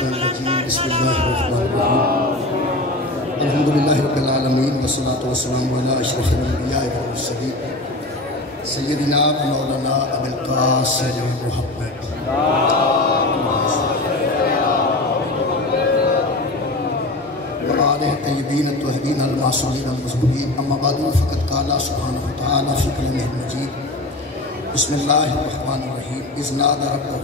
الشیطان الرجیم بسم اللہ الرحمن الرحیم الحمدللہ رب العالمین والصلاة والسلام علی اشرف الانبیاء والمرسلین سیدنا مولانا ابو القاسم محمد وآلہ طیبین الطاہرین المعصومین المظلومین اما بعد فقد قال سبحانہ وتعالی فی کلامہ المجید بسم اللہ الرحمن الرحیم اذ نادى ربہ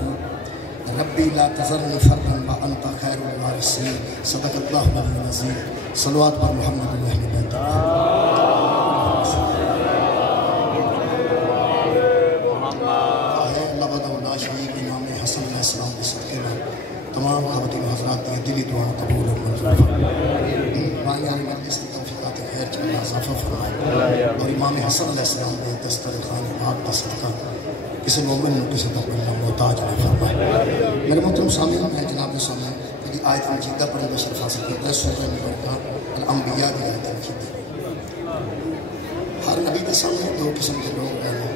ربی لا تذرنی فردا وانت خیر الوارثین صدق اللہ العلی العظیم صلوات پر محمد و اہل بیت اللہ وحدہ لا شریک له امام حسن علیہ السلام کے صدقے میں تمام خواتین و حضرات کی دلی دعا قبول و منظور فرمائے مانیان مجلس کی توفیقات خیر چ اللہ اضافہ فرمائے اور امام حسن علیہ السلام کے دسترخوان پاک کا صدقہ کسی مومن نے کسی طرح اللہ محتاج نہ فرمائے۔ میرے محترم سامعین میں جناب کے سامنے کہ آیت مجیدہ پڑھنے کا شرف حاصل کیا سورہ نمبر الانبیاء کی آیت مجیدہ۔ ہر نبی کے سامنے دو قسم کے لوگ رہنے،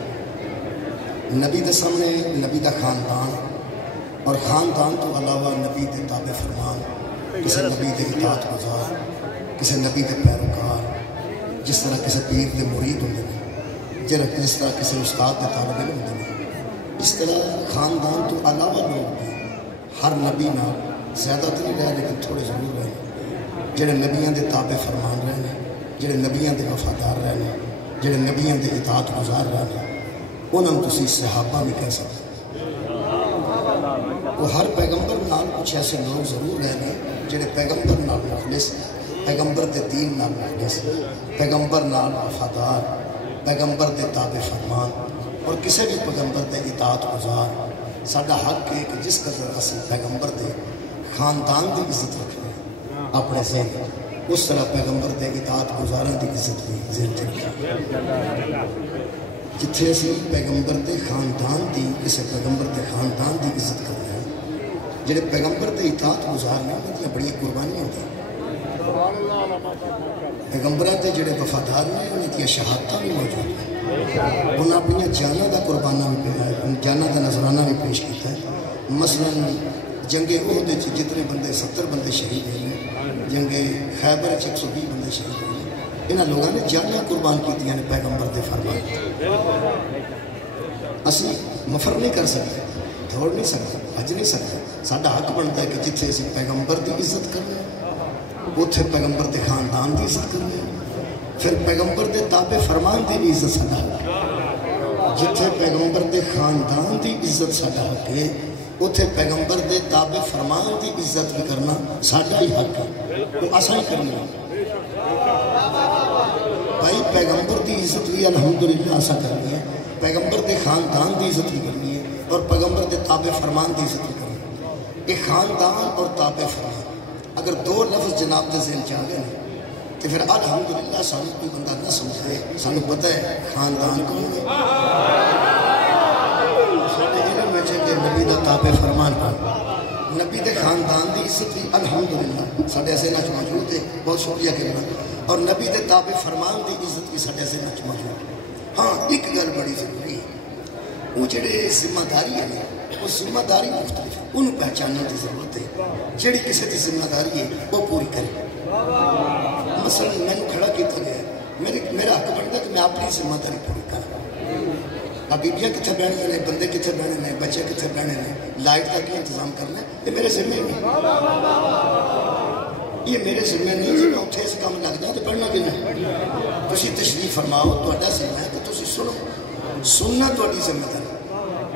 نبی کے سامنے نبی کا خاندان اور خاندان تو علاوہ نبی کے تابع فرمان، کسی نبی کے اطاعت گزار، کسی نبی کے پیروکار، جس طرح کسی پیر کے مرید ہوتے ہیں، جس طرح کسی استاد کے طالب علم ہوتے ہیں، اس طرح خاندان تو علاوہ لوگ بھی ہر نبی نہ زیادہ تو نہیں رہے لیکن تھوڑے ضرور رہے جڑے نبیاں دے تابع فرمان رہنے، جڑے نبیاں دے وفادار رہنے، جڑے نبیاں دے اطاعت گزار رہنے، انہوں تسی صحابہ بھی کہہ سکتے۔ وہ ہر پیغمبر نال کچھ ایسے لوگ ضرور رہنے جڑے پیغمبر نال مخلص، پیغمبر دے دین نال مخلص، پیغمبر نال وفادار، پیغمبر دے تابع فرمان اور کسی بھی پیغمبر دے اطاعت گزار۔ ساڈا حق ہے کہ جس قدر اسی پیغمبر دے خاندان دی عزت رکھیں اپنے ذہن، اس طرح پیغمبر دے اطاعت گزاروں دی عزت بھی ذہن چ رکھیں۔ جتھے اسی پیغمبر دے خاندان دی کسی پیغمبر دے خاندان دی عزت کرنا ہے، جڑے پیغمبر دے اطاعت گزار نے ان کی بڑی قربانیاں ہوتی ہیں، پیغمبروں کے جڑے وفادار نے ان کی شہادتیں بھی موجود ہیں، انہوں نے اپنی جانوں کا قربانہ بھی جانوں کا نذرانہ بھی پیش کیا ہے۔ مثلا جنگ احد جتنے بندے 70 بندے شہید ہوئے، جنگ خیبر 120 بندے شہید ہوئے، انہوں لوگوں نے جانیں قربان کی ہیں پیغمبر دے فرمان۔ اسی مفر نہیں کر سکتے، دوڑ نہیں سکتے، بھج نہیں سکتے، ساڈا حق بنتا ہے کہ جتھے اسی پیغمبر دی عزت کریں اتھے پیغمبر دے خاندان دی عزت کرنے، پھر پیغمبر دے تابع فرمان دی بھی عزت ساڈا حق ہے۔ جتھے پیغمبر دے خاندان دی عزت ساڈا حق ہے اتھے پیغمبر دے تابع فرمان دی عزت بھی کرنا ساڈا ہی حق ہے، وہ اساں ہی کرنی ہے۔ بھائی پیغمبر دی عزت بھی الحمدللہ اساں کرنی ہے، پیغمبر دے خاندان دی عزت بھی کرنی ہے اور پیغمبر دے تابع فرمان دی عزت بھی کرنی ہے۔ یہ خاندان اور تابع فرمان اگر دو لفظ جناب دے ذہن چاہ گئے نا تو پھر الحمدللہ سانو کوئی بندہ نہ سمجھے، سانو پتہ ہے خاندان کون ہے، ساڈے علم میں کہ نبی دا تابع فرمان کون، نبی دے خاندان دی عزت بھی الحمدللہ ساڈے ذہن چ موجود ہے، بہت شکریہ کہنا، اور نبی دے تابع فرمان دی عزت بھی ساڈے ذہن چ موجود ہے۔ ہاں ایک گل بڑی ضروری ہے، وہ جڑے ذمہ داری ہے وہ ذمہ داری مختلف ہے، انہوں پہچاننے کی ضرورت ہے، جڑی کسی کی ذمہ داری ہے وہ پوری کرے۔ مثلا میں نے کھڑا کیتا گیا، میرا حق بنتا ہے کہ میں اپنی ذمہ داری پوری کروں۔ اب بیبیاں کتنے بہنے نے، بندے کتنے بہنے نے، بچے کتنے بہنے نے، لائٹ کا کیا انتظام کرنا ہے، یہ میرے ذمہ نہیں، یہ میرے ذمہ نہیں جی میں اتنے اس کام لگ جاؤں تو پڑھنا بھی نہیں۔ تسی تشریف فرماؤ، تہاڈا ذمہ ہے کہ تسی سنو، سننا تہاڈی ذمہ داری،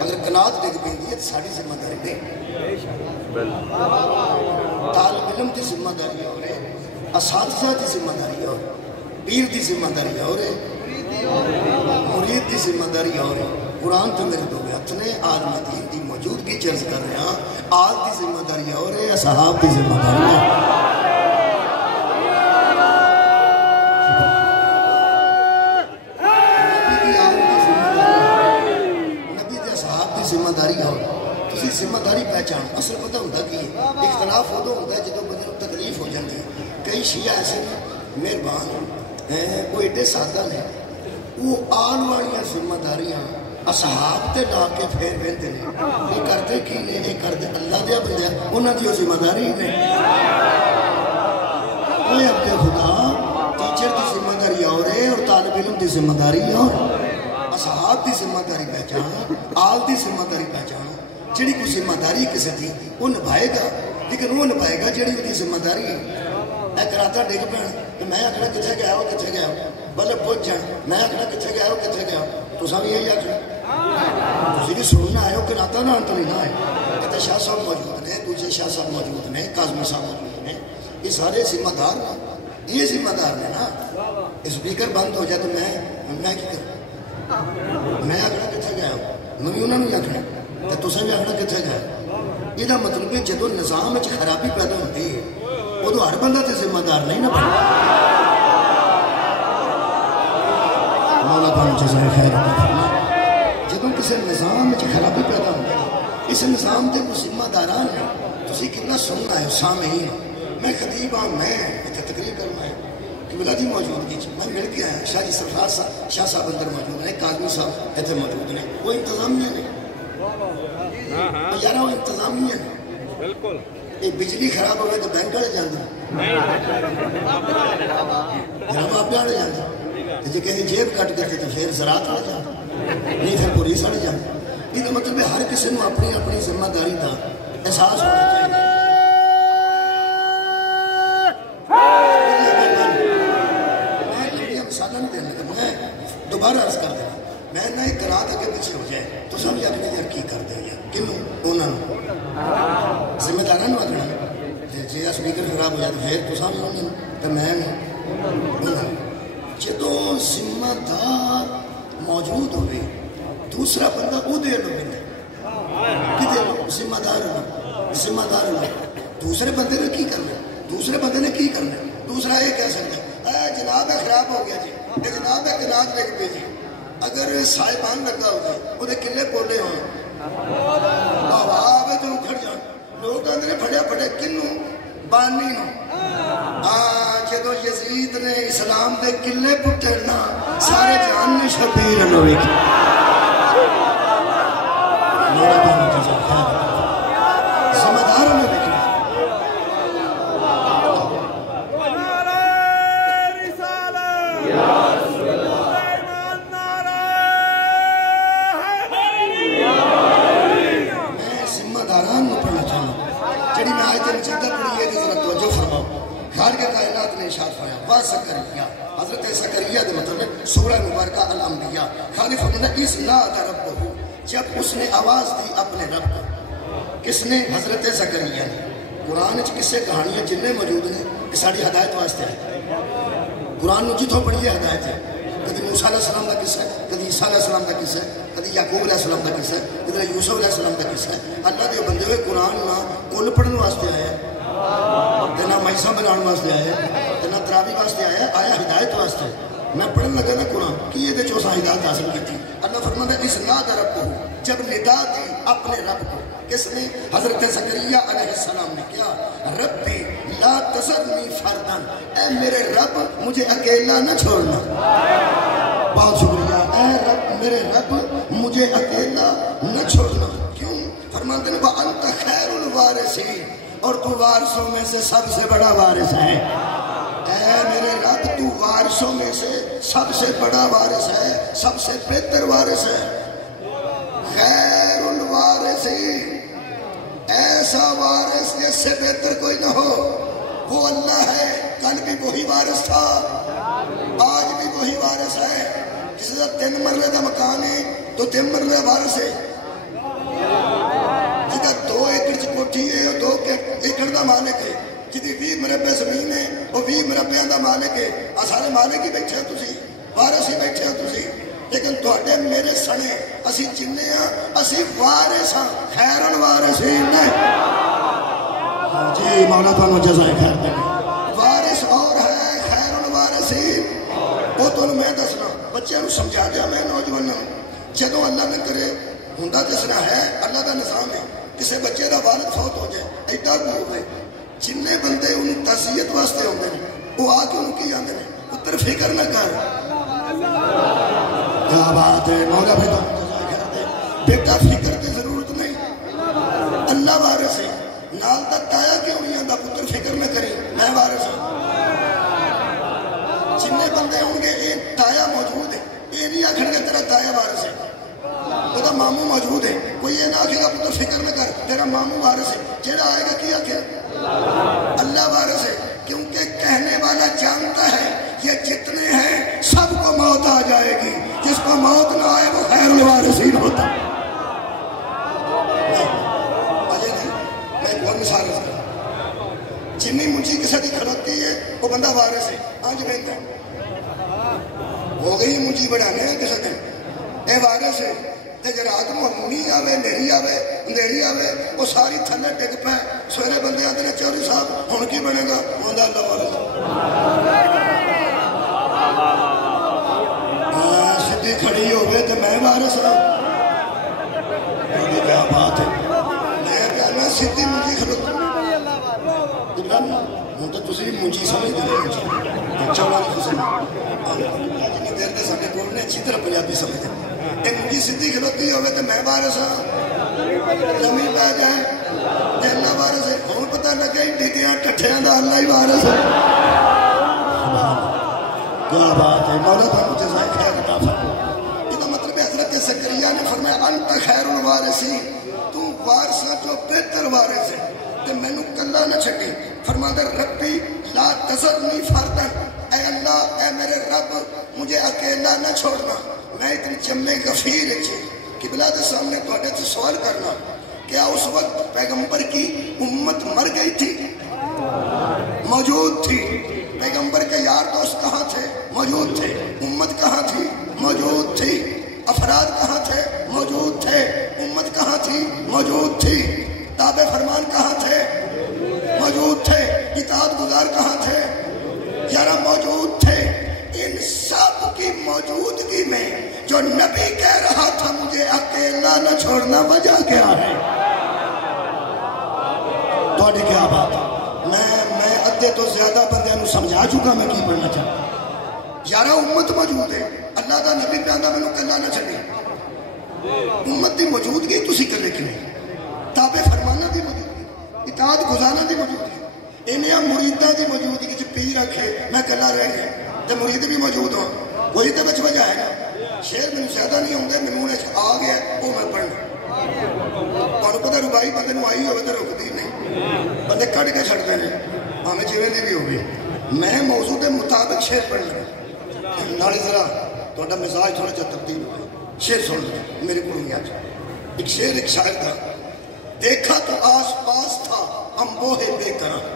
اگر قناعت ڈگ پیندی ہے تو ساری ذمہ داری نہیں۔ طالب علم کی ذمہ داری اور اساتذہ کی ذمہ داری اور پیر کی ذمہ داری اور مرید کی ذمہ داری اور قرآن تو میرے دو ہاتھ نے عالم دین کی موجودگی چرچ کر رہے ہیں، آل کی ذمہ داری اور اصحاب کی ذمہ داری ہے۔ ذمہ داری ہو تسی ذمہ داری پہچان اصل پتہ ہوتا کہ اختلاف ادو ہوتا ہے جدو بندے کو تکلیف ہو جاتی ہے۔ کئی شیعہ ایسے مہربان ہیں وہ ایڈے سادہ نے، وہ آن والی ذمہ داریاں اصحاب تے لا کے پھر بہتے ہیں، یہ کرتے کی نے، یہ کرتے اللہ دیا بندے انہوں کی ذمہ داری نے اپنے خدا ٹیچر کی ذمہ داری اور ہے اور طالب علم کی ذمہ داری اور اصحاب کی ذمہ داری پہچان آل کی ذمہ داری پہچان جڑی کوئی ذمہ داری کسی تھی وہ نبھائے گا لیکن وہ نبھائے گا جڑی وہ ذمہ داری ہے اے کراتا ڈگ پین کہ میں آخنا کتنے گیا ہو کتنے گیا بلب پہنچ جان میں آخنا کتنے گیا ہو کتنے گیا تو بھی یہی آخنا تھی بھی سننا آئے ہو کراتا نہ انت نہیں نہ آئے کہتے شاہ صاحب موجود نے دوسرے شاہ صاحب موجود نے کاظمی صاحب موجود نے یہ سارے ذمہ دار نا یہ ذمہ دار نے نا اسپیکر بند ہو جائے تو میں کی کروں میں آخنا کتنے گیا ہوں میں بھی انہوں نے آخنا تو تصے بھی آخنا کتنے گیا یہ مطلب ہے جدو نظام خرابی پیدا ہوتی ہے وہ تو ہر بندہ تے ذمہ دار نہیں نہ بنتا مولا تعالی جزائے خیر جدو کسی نظام خرابی پیدا ہوتی ہے اس نظام کے کوئی ذمہ داران ہیں تسی کتنا سننا ہے سامعین میں خطیب ہاں میں تقریر کرنا ہے کہ ولادی موجودگی میں مل کے آیا شاہ جی سرفراز صاحب شاہ صاحب اندر موجود ہیں کاظمی صاحب اتنے موجود ہیں وہ انتظامیہ نے یارہ وہ انتظامیہ نے بالکل یہ بجلی خراب ہو گئے تو بینک آڑے جاندے جناب آپ آڑے جاندے جی کہیں جیب کٹ کرتے تو پھر زراعت آڑے جاندے نہیں پھر پولیس آڑے جاندے یہ مطلب ہے ہر کسی میں اپنی اپنی ذمہ داری کا احساس ہونا چاہیے میں لمبی مثالہ نہیں دینا کہ میں دوبارہ عرض کر دینا میں نہ ایک رات اگے پیچھے ہو جائے تو سب اپنے یار کی کر دیں گے کنوں انہوں ذمہ داروں آخنا جی اسپیکر خراب ہو جائے تو پھر تو سب انہوں تو میں جدو ذمہ دار موجود ہوئے دوسرا بندہ وہ دے لو کتنے ذمہ دار ہونا دوسرے بندے نے کی کرنا دوسرے بندے نے کی کرنا دوسرا یہ کہہ سکتا ہے جناب خراب ہو گیا جی جناب کناج لگ پی جی اگر صاحبان لگا ہوگا وہ کلے بولے ہوں آواز تو کھڑ جان لوگ آدھے پھڑیا پھڑے کنوں بانی نو جدو یزید نے اسلام دے کلے پٹرنا سارے جان نے شبیر لوگ ذمہ دار نے دیکھنا خالق کائنات نے ارشاد فرمایا وَزَكَرِيَّا حضرت زکریا دے مطلب سورہ مبارکہ الانبیاء خالق فرمایا اِذْ نَادَى رَبَّهُ جب اس نے آواز دی اپنے رب کو کس نے حضرت زکریا نے قرآن وچ کسے کہانیاں جننے موجود ہیں کہ ساری ہدایت واسطے ہے قرآن نو جتھوں پڑھیے ہدایت ہے کدی موسیٰ علیہ السلام دا قصہ ہے کدی عیسیٰ علیہ السلام دا قصہ ہے کدی یعقوب علیہ السلام دا قصہ ہے کدی یوسف علیہ السلام دا قصہ ہے اللہ دے بندے ہوئے قرآن نہ کل پڑھنے واسطے آیا ہے نہ مائسا بنانے واسطے آیا نہ تراوی واسطے آیا ہدایت واسطے میں پڑھن لگا نا قرآن کہ یہ دے چوسا ہدایت حاصل کی تھی اللہ فرماتا ہے اس نادى ربه جب ندا دی اپنے رب کو کس نے حضرت زکریا علیہ السلام نے کیا ربی لا تذرنی فردا اے میرے رب مجھے اکیلا نہ چھوڑنا بہت شکریہ اے رب میرے رب مجھے اکیلا نہ چھوڑنا کیوں فرماتے ہیں وَأَنْتَ خَيْرُ الْوَارِثِينَ اور تو وارثوں میں سے سب سے بڑا وارث ہے اے میرے رب تو وارثوں میں سے سب سے بڑا وارث ہے سب سے بہتر وارث ہے خیر الوارثین ایسا وارث جس سے بہتر کوئی نہ ہو وہ اللہ ہے کل بھی وہی وارث تھا آج بھی وہی وارث ہے کسی کا 3 مرلے کا مکان ہے تو 3 مرلے وارث ہے جدہ 2 ایکڑ کوٹھی ہے 2 ایکڑ کا مالک ہے جدی 20 مربع زمین ہے وہ 20 مربع کا مالک ہے سارے مالک ہی بیٹھے ہیں تسی وارث ہی بیٹھے ہیں تسی لیکن تھوڑے میرے سنے اسی جننے ہاں اسی وارث ہاں خیر الوارثین نے جی مولا تعالیٰ جزائے خیر دے وارث اور ہے خیر الوارثین وہ تو میں دسنا بچے نو سمجھا دیا میں نوجوان جدو اللہ نے کرے ہوندا دسنا ہے اللہ کا نظام ہے کسی بچے کا والد فوت ہو جائے ایڈا نہ ہوئے جننے بندے انہوں تعزیت واسطے ہوندے ہیں وہ آ کے انہوں کی جاندے ہیں پتر فکر نہ کر کیا بات ہے مولا بیٹا فکر کی ضرورت نہیں کلا وارث ہے نال دا تایا کیوں نہیں آندا پتر فکر نہ کری میں وارث ہوں جننے بندے ہوں گے یہ تایا موجود ہے یہ نہیں آکھن گے تیرا تایا وارث ہے وہ ماموں موجود ہے کوئی یہ نہ آکھے گا پتر فکر نہ کر تیرا ماموں وارث ہے جیڑا آئے گا کیا کہ اللہ وارث ہے کیونکہ کہنے والا جانتا ہے یہ جتنے ہیں سب کو موت آ جائے گی جس کو موت نہ آئے وہ خیر الوارثین ہوتا میں بہت مثال ہے جنی منجی کسی کی کھڑوتی ہے وہ بندہ وارث ہے آج بہت ہے ہو گئی منجی بڑھانے ہیں کسی دن اے وارث ہے رات مہمونی آوے نیری آوے اندھیری آوے وہ ساری تھلے ٹک پہ سویرے بندے آتے ہیں چوری صاحب ہن کی بنے گا ہوندا اللہ وارث سیدھی کھڑی ہوئے تو میں وارث ہوں کیا بات ہے میں کہنا سیدھی منجی کھڑو ہوں تو تسی منجی سمجھ دے چوڑا نہیں فصل جنی دیر دے ساڈے کول نے اچھی طرح پنجابی سمجھ منجی سیدھی کھلوتی ہوئے تو میں وارث ہاں لمبی پہ جائے اللہ وارث ہے ہوں پتہ لگے ڈگیاں ٹھٹھیاں دا اللہ ہی وارث ہے کیا بات ہے مولا تھانوں جزائے خیر عطا فرمائے یہ تو مطلب حضرت زکریا نے فرمایا انت خیر الوارثین تو وارثاں جو بہتر وارث ہے تے مینوں کلا نہ چھڈی فرماتا ربی لا تذرنی فردا اے اللہ اے میرے رب مجھے اکیلا نہ چھوڑنا میں اتنی جمع غفیر ہے قبلہ کے سامنے توڑے سے سوال کرنا کیا اس وقت پیغمبر کی امت مر گئی تھی موجود تھی پیغمبر کے یار دوست کہاں تھے موجود تھے امت کہاں تھی موجود تھی افراد کہاں تھے موجود تھے امت کہاں تھی موجود تھی تابع فرمان کہاں تھے موجود تھے اطاعت گزار کہاں تھے یارہ موجود تھے ان سب کی موجودگی میں جو نبی کہہ رہا تھا مجھے اکیلا نہ چھوڑنا وجہ کیا ہے تو کیا بات میں ادھے تو زیادہ بندے نو سمجھا چکا میں کی پڑھنا چاہتا یارہ امت موجود ہے اللہ دا نبی پیاندا میں نو کلا نہ چھڑی امت دی موجودگی تسی کلے کیوں تابع فرمانا دی موجودگی اطاعت گزارنا دی موجودگی انہاں مریداں دی موجودگی چ پیر رکھے میں کلا رہ گیا تے مرید بھی موجود ہوں وہی تے بچ وجہ ہے نا شیر میں زیادہ نہیں ہوندے منونے آ گیا وہ میں پڑھنا اور پتہ ربائی بندے نو آئی ہوئے تے رکتی نہیں بندے کٹ کے چھڑتے ہیں ہمیں جیویں دی بھی ہوگی میں موضوع کے مطابق شیر پڑھنا نالی ذرا تھوڑا مزاج تھوڑا جا تبدیل ہو شیر سن لیں میرے کو نہیں آج ایک شیر ایک شاعر تھا دیکھا تو آس پاس تھا امبوہ بے کرم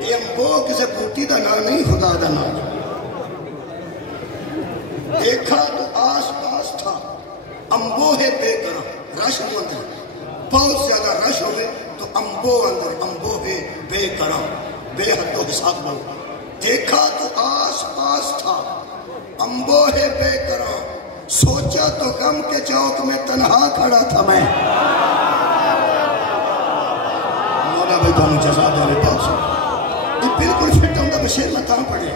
یہ امبوہ کسے بوٹی دا نام نہیں خدا دا نام دیکھا تو آس پاس تھا امبوہ بے کرم رش نہیں ہوتا بہت زیادہ رش ہوئے تو امبوہ اندر امبوہ بے کرم بے حد و حساب لو دیکھا تو آس پاس تھا امبوہ بے کرم سوچا تو غم کے چوک میں تنہا کھڑا تھا میں مولا بھائی تانوں جزا دے رہے پاس یہ بالکل فٹ ہوں دا بشیر میں تاں پڑھے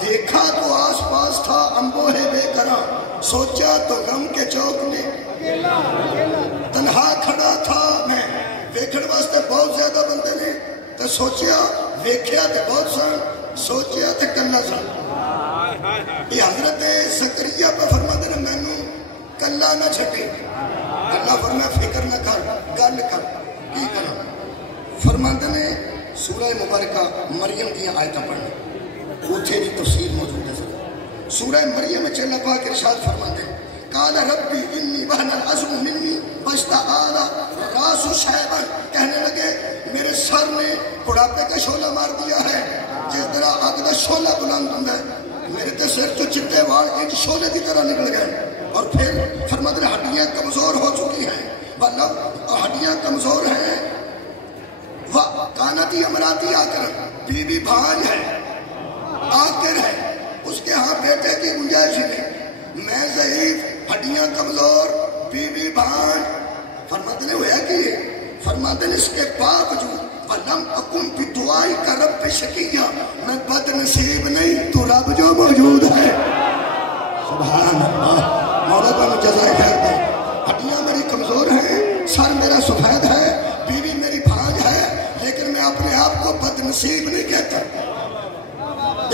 دیکھا تو آس پاس تھا امبوہ بے کرم سوچا تو غم کے چوک میں تنہا کھڑا تھا میں ویکھڑ واسطے بہت زیادہ بندے نے تو سوچیا ویکھیا تے بہت سن سوچیا تے کلا سن یہ حضرت زکریا پہ فرما دینا میں نے کلا نہ چھٹی اللہ فرمایا فکر نہ کر گل کر کی کرنا فرما دینے سورہ مبارکہ مریم کی آیتہ پڑھنا اوتھے بھی تفسیر موجود ہے سورہ مریم میں چلنا پاک ارشاد فرما دے قال ربی انی وہن العظم منی واشتعال راس شیبا کہنے لگے میرے سر نے بڑھاپے کا شعلہ مار دیا ہے جس طرح آگ دا شعلہ بلند ہوندا ہے میرے تے سر تو چٹے وال ایک شعلے کی طرح نکل گئے اور پھر فرماتے ہیں ہڈیاں کمزور ہو چکی ہیں مطلب ہڈیاں کمزور ہیں کانتی امراتی آکر بی بی بھان ہے آکر ہے اس کے ہاں بیٹے کی گنجائش نہیں میں ضعیف ہڈیاں کمزور بی بی بھان فرماتے ہیں ہویا کہ فرماتے ہیں اس کے باوجود وَلَمْ أَكُمْ بِدُعَائِكَ رَبِّ شَقِيًّا میں بد نصیب نہیں تو رب جو موجود ہے سبحان اللہ مولا کا جزائے خیر دے ہڈیاں میری کمزور ہیں میرا سفید ہے، بیوی میری بھانج ہے، لیکن میں اپنے آپ کو بد نصیب نہیں کہتا،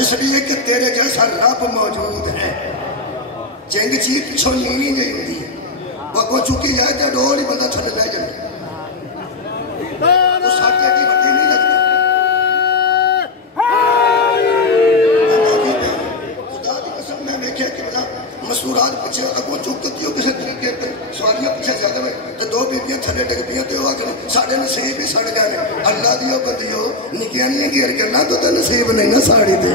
اس لیے کہ تیرے جیسا رب موجود ہے۔ جنگ چی پچھو نیوی گئی ہوتی ہے، وہ چکی جائے تو ڈول ہی بندہ تھلے لے جائے، وہ ساٹھے کی بٹی نہیں لگتا۔ خدا کی قسم میں دیکھا کہ بلا مسورات پیچھے اگوں چکتی ہو کسی طریقے پہ سوالیاں پیچھے زیادہ ہوئے تو دو بیبیاں تھلے ڈگ پیاں تو آخر ساڑھے نصیب ہی سڑ گئے، اللہ دیو بندیو نکیاں نہیں گیر کرنا تو نصیب نہیں نہ ساڑی دے۔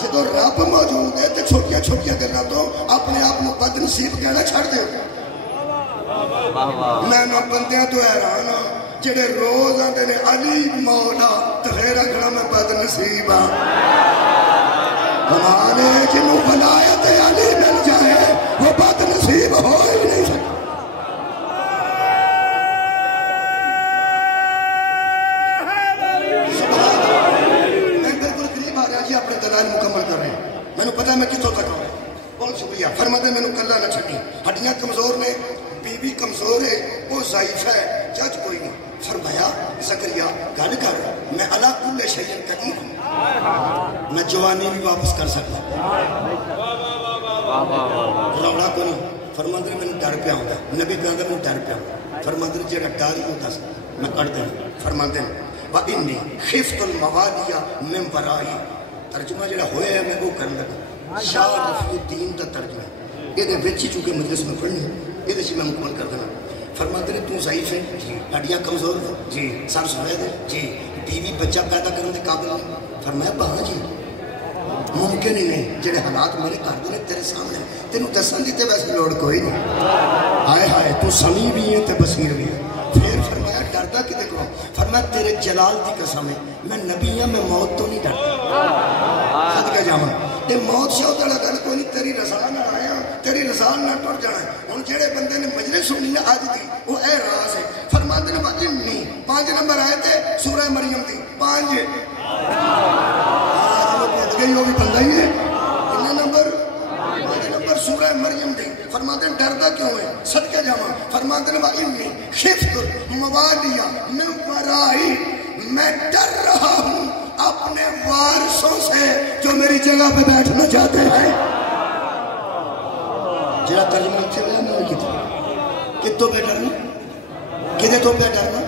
جدو رب موجود ہے تو چھوٹیاں چھوٹیاں گلاں تو اپنے آپ کو بد نصیب کہنا چھڑ دے۔ میں نہ بندیاں تو حیران ہاں جڑے روز آندے نے علی مولا تو پھر آخنا میں بد نصیب ہاں۔ ہمارے جنوں ولایت علی مل جائے وہ بد نصیب ہو ہی نہیں سکتا۔ میں بالکل قریب آ رہا جی، اپنے دلائل مکمل کر رہے ہیں، میں نے پتا میں کتوں تک آؤں۔ بہت شکریہ۔ فرماتے میں نے کلہ نہ چھٹی، ہڈیاں کمزور نے، بیوی کمزور ہے، وہ ضعیف ہے، جج کوئی نہیں۔ فرمایا زکریا گل کر، میں علی کل شیء قدیر ہوں، میں جوانی بھی واپس کر سکتا روڑا کو نہیں۔ فرماندے میں ڈر پیا ہوتا، نبی کہتا میں ڈر پیا ہوتا، فرماندے جڑا ڈر ہی ہوتا سی میں کر دیں۔ فرماندے وَإِنِّي خِفْتُ الْمَوَالِيَ مِنْ وَرَائِي، ترجمہ جڑا ہویا ہے میں وہ کرنے لگا، شاہ رفیع الدین کا ترجمہ ہے، یہ وچ ہی چونکہ مجلس میں پڑھنی ہے، یہ میں مکمل کر دینا۔ فرماتے ہیں تو ضعیف ہے جی، ہڈیاں کمزور ہے جی، سر سفید ہے جی، بیوی بچہ پیدا کرنے کے قابل نہیں۔ فرمایا بہا جی ممکن ہی نہیں، جڑے حالات میرے گھر دے تیرے سامنے تینوں دسن دی تے ویسے لوڑ کوئی نہیں۔ ہائے ہائے تو سمیع بھی ہے تے بصیر بھی ہے۔ پھر فرمایا ڈردا کدے کو؟ فرمایا تیرے جلال دی قسم ہے میں نبی ہاں، میں موت تو نہیں ڈرتا، صدقہ جاواں تے موت سے اوتڑا گل کوئی نہیں، تیری رضا نہ آیا، تیری رضا نہ ٹر جانا۔ ہن جڑے بندے نے مجلس سنی نا اج دی وہ اے راز ہے۔ فرماتے نے وَإِنِّي 5 نمبر آئے تھے سورہ مریم دی 5 گئی وہ بھی بندہ ہی ہے۔ کتنے نمبر؟ 5 نمبر سورہ مریم دی۔ فرماتے ہیں ڈردا کیوں ہے؟ صدقہ جاواں فرماتے ہیں وَإِنِّي خِفْتُ الْمَوَالِيَ مِنْ وَرَائِي، میں ڈر رہا ہوں اپنے وارثوں سے جو میری جگہ پہ بیٹھنا چاہتے ہیں۔ جڑا ترجمہ اتنے لیا میں وہی کتنا کتوں پہ ڈرنا، کدے تو پہ ڈرنا؟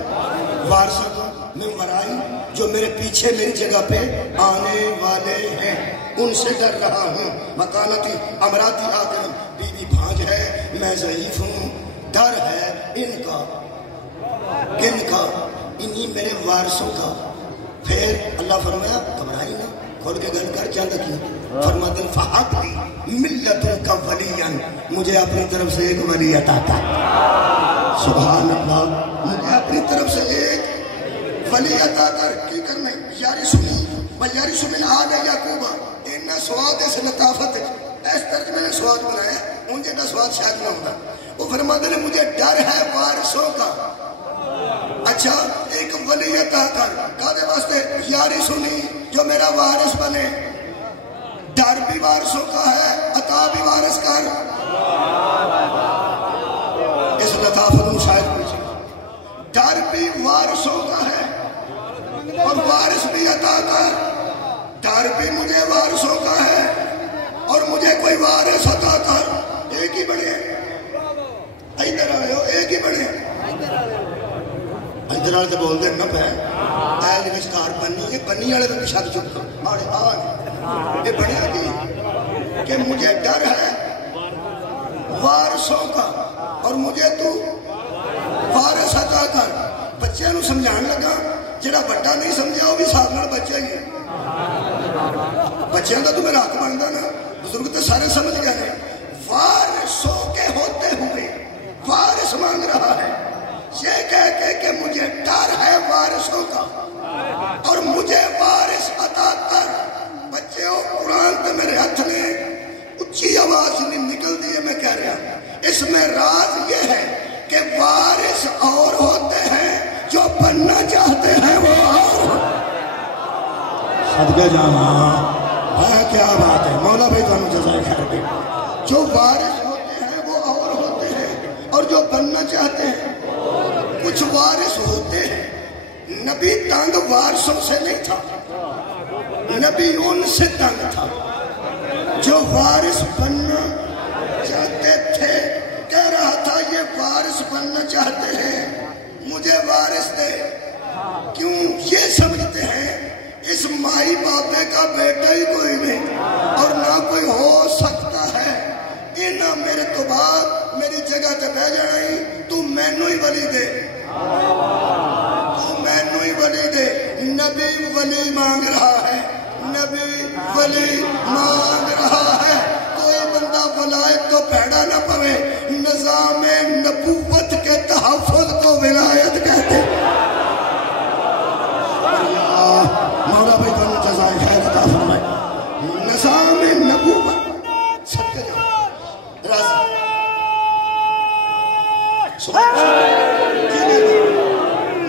وارثوں کو، میں ورائی جو میرے پیچھے میری جگہ پہ آنے والے ہیں ان سے ڈر رہا ہوں۔ مکانتی امراتی آدم، بیوی بھانج ہے، میں ضعیف ہوں، ڈر ہے ان کا، کن کا؟ انہی میرے وارثوں کا۔ پھر اللہ فرمایا گھبرائی نہ، کھول کے گل کر جاندہ کی۔ فرماتے ہیں فَحَبْ لِي مِن لَدُنْكَ وَلِيًّا، مجھے اپنی طرف سے ایک ولی عطا کر۔ سبحان اللہ، مجھے اپنی طرف سے ایک ولی عطا کر۔ کی کرنے یاری سنی یاری سمن آل یعقوب، انہا سواد اس لطافت اس ترجمے نے سواد بنایا، ان جینا سواد شاید نہ ہوتا۔ وہ فرماتے ہیں مجھے ڈر ہے وارثوں کا۔ اچھا ایک ولی عطا کر، کہتے واسطے یاری سنی جو میرا وارث بنے، ڈر بھی وارثوں کا ہے، عطا بھی وارث کر۔ اس لطافت میں شاید پوچھے، ڈر بھی وارثوں کا ہے اور وارث بھی عطا کر۔ ڈر بھی مجھے وارثوں کا ہے اور مجھے کوئی وارث عطا کر۔ ایک ہی بنے، ادھر آئے ہو، ایک ہی بنے۔ ادھر آئے تو بول دے نہ پہ ایل وچکار بنی ہے، بنی والے تو شاد چپ کر مارے آج یہ بنیا کہ مجھے ڈر ہے وارثوں کا اور مجھے تو وارث عطا کر۔ بچے نو سمجھان لگا، جڑا بڑا نہیں سمجھا وہ بھی ساتھ نال بچہ ہی ہے۔ بچیاں کا تو میرا حق بنتا نا، بزرگ تو سارے سمجھ گئے ہیں۔ وارثوں کے ہوتے ہوئے وارث مانگ رہا ہے، یہ کہہ کے کہ مجھے ڈر ہے وارثوں کا اور مجھے وارث عطا کر۔ بچوں قرآن پہ میرے ہاتھ نے اچھی آواز نہیں نکل دی ہے، میں کہہ رہا ہوں اس میں راز یہ ہے کہ وارث اور ہوتے ہیں، جو بننا چاہتے ہیں وہ اور۔ صدقہ جانا ہے، کیا بات ہے مولا بھائی، تو جزائے خیر دے۔ جو وارث ہوتے ہیں وہ اور ہوتے ہیں اور جو بننا چاہتے ہیں، کچھ وارث ہوتے ہیں. نبی تنگ وارثوں سے نہیں تھا, نبی ان سے تنگ تھا جو وارث بننا چاہتے تھے. کہہ رہا تھا یہ وارث بننا چاہتے ہیں, مجھے وارث دے. کیوں؟ یہ سمجھتے ہیں اس مائی باپے کا بیٹا ہی کوئی نہیں اور نہ کوئی ہو سکتا ہے. انہاں میرے تو بعد میری جگہ تے بہ جانا ہی, تو مینوں ہی ولی دے, تو مینوں ہی ولی دے. نبی ولی مانگ رہا ہے, نبی ولی مانگ رہا ہے. کوئی بندہ ولایت تو پیڑا نہ پوے. نظام نبوت کے تحفظ کو ولایت کہتے ہیں. مولا بھائی دونوں جزائے خیر عطا فرمائے. نظام نبوت صدقے جاؤ راضی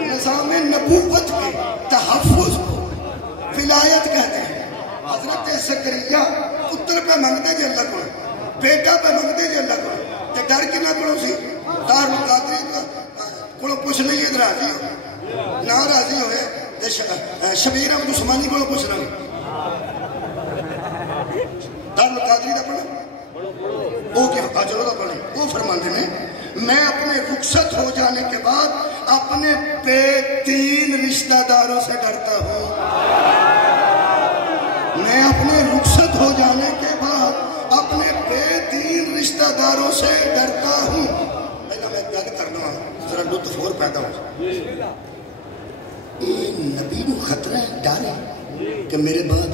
نظام نبوت کے تحفظ کو ولایت کہتے ہیں. حضرت زکریا پتر پہ منگتے جے اللہ کو, بیٹا پہ منگتے جے اللہ کو, تے ڈر کے نہ کرو سی دارالقادری کو پوچھ نہیں ادھر راضی ہو نہ راضی ہوئے شبیر احمد عثمانی کو پوچھ رہا ہوں. دارالقادری دا پڑھا وہ کیا اجرو دا پڑھا وہ فرماتے ہیں میں اپنے رخصت ہو جانے کے بعد اپنے بے دین رشتہ داروں سے ڈرتا ہوں. میں اپنے رخصت ہو جانے کے بعد اپنے بے دین رشتہ داروں سے ڈرتا ہوں. پہلا میں گل کرنا ذرا لطف اور پیدا ہو. نبی نو خطرہ ہے, ڈر ہے کہ میرے بعد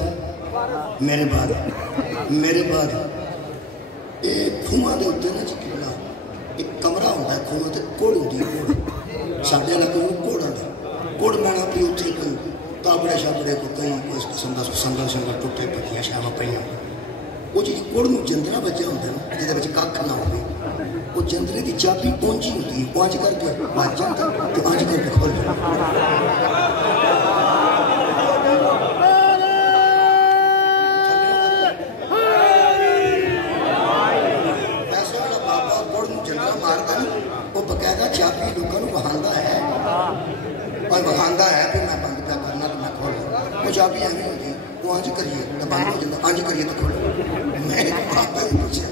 کھواں دے اتنے نہ چکلنا ایک کمرہ ہوتا ہے, کھواں تے کوڑ ہوتی ہے, کوڑ ساڈے علاقے میں کوڑ آتا, کوڑ مینا پی اتنے کوئی تابڑے شابڑے کو کہیں کوئی قسم کا سنگل ٹوٹے پتیاں شاواں پئیاں. وہ جی کوڑ نو جندرا بچا ہوتا ہے جہاں بچے کھ نہ ہوگی, وہ جندرے کی چابی پونجی ہوتی ہے, پانچ کر کے بچ جاتا تو پانچ کر کے کھول جاتا. وہ باقاعدہ چابی لوگوں کو بہانا ہے اور بہانا ہے پھر میں بند پہ کرنا تو میں کھول وہ چابی ایویں ہوتی وہ آج کریے تو بند ہو جاتا, آج کریے تو کھولو. میں نے پاپا بھی پوچھا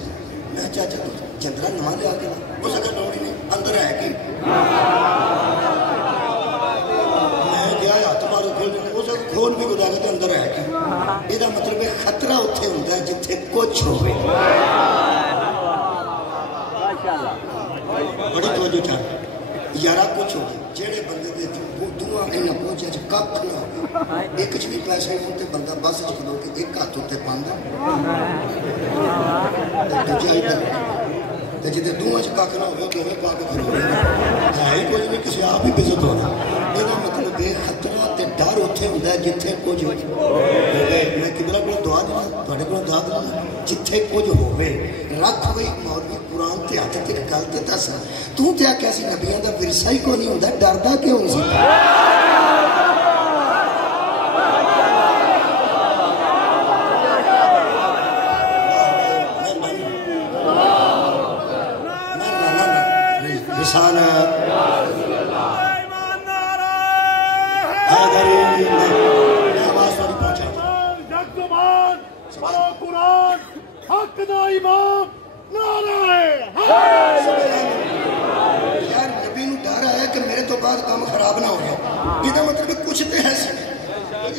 میں چاچا تو چندرا نواں لیا کے وہ سکے لوڑ ہی نہیں اندر ہے کہ میں گیا ہاتھ مارو کھول دینا وہ سب کھول بھی گزارا کے اندر ہے کہ یہ مطلب خطرہ اتنے ہوتا ہے جتنے کچھ ہوئے. بڑی توجہ چاہ یارہ کچھ ہو جیڑے بندے دے دعا اینا پہنچے کھ نہ ہو ایک چ بھی پیسے ہوتے بندہ بس چ کھلو کے ایک ہاتھ اتنے پاندا دوجا ادھر تے جتے دعا چ کھ نہ ہو تو پا کے کھلو ہے ہی کوئی نہیں کسی آپ ہی بزت ہونا. یہ مطلب بے خطرہ تے ڈر اتنے ہوندا ہے جتھے کچھ ہوئے. میں قبلہ کو دعا دینا تواڈے کو دعا دینا جتھے کچھ ہوئے رکھ ہوئی مولوی قرآن تے ہاتھ تے گل تے دس تو تے آکھیا سی نبیاں دا ورثہ ہی کوئی نہیں ہوندا ڈردا کیوں سی. رسالت حیدری میں آواز والی پہنچا قرآن حق دا امام نعرہ یار نبی نو ڈر آیا کہ میرے تو بعد کام خراب نہ ہو گیا. یہ مطلب کچھ تو ہے سی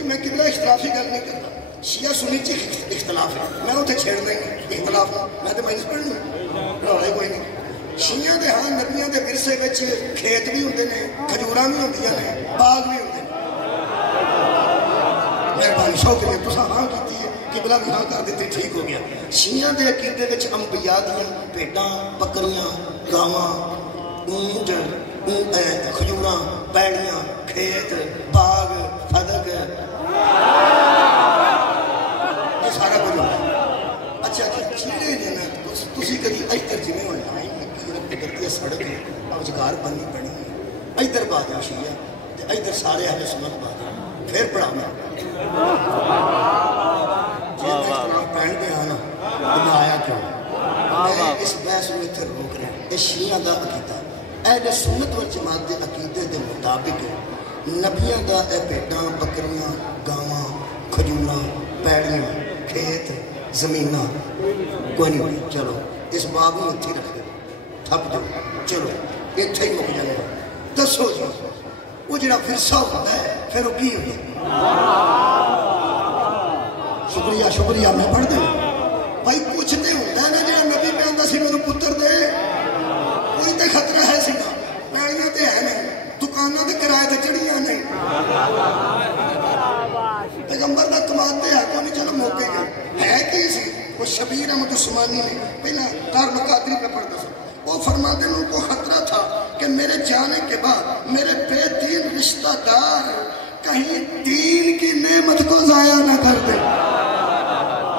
میں قبلہ اختلافی گل نہیں کرتا. شیعہ سنی چ اختلاف ہے میں اتنے چھیڑ دیں گے اختلاف میں تو مائنس پڑھنا روڑا کوئی نہیں. شیعہ دے ہاں نبیاں دے ورثے وچ کھیت بھی ہوندے نے کھجوراں بھی ہوندیاں نے باغ بھی ہوندے نے. مہربانی شوق نے تساں ہاں کیتی ہے قبلہ بھی ہاں کر دیتے ٹھیک ہو گیا. شیعہ دے عقیدے وچ انبیاء دیاں بھیڈاں بکریاں گاواں اونٹ کھجوراں پیڑیاں کھیت باغ فدق یہ سارا کچھ ہوتا ہے. اچھا چیڑے نے نا تسی کدی ادھر جویں ہونا کرتی سڑک روزگار بننی پڑنی ہے ادھر بادل شیعہ ادھر سارے اہل سنت بادل پھر پڑھانا پہن کے آنا تو میں آیا کیوں. میں اس بحث میں اتنے روک رہا یہ شیعہ دا عقیدہ اہل سنت والجماعت کے عقیدے کے مطابق نبیاں دا اے بھیڈاں بکریاں گاواں کھجوراں پیڑیاں کھیت زمیناں کوئی نہیں ہوئی. چلو اس باب میں اتھی رکھ دو تھپ دو چلو اتھے ہی مک جانے. دسو جی وہ جڑا ورثہ ہوتا ہے پھر وہ کی ہوتا؟ شکریہ شکریہ میں پڑھ دوں بھائی کچھ تو ہوتا ہے نا جڑا نبی پہ آتا سی میرے پتر دے کوئی تو خطرہ ہے سی نا. پیڑیاں تو ہے نہیں دکانوں کے کرائے تے چڑھیاں نہیں پیغمبر دا اعتماد تے ہے کہ نہیں. چلو موقع گئے ہے کی سی وہ شبیر احمد عثمانی نے پہلے دارال قادری پہ پڑھتا تھا. وہ فرماتے ہیں ان کو خطرہ تھا کہ میرے جانے کے بعد میرے بے دین رشتہ دار کہیں دین کی نعمت کو ضائع نہ کر دے.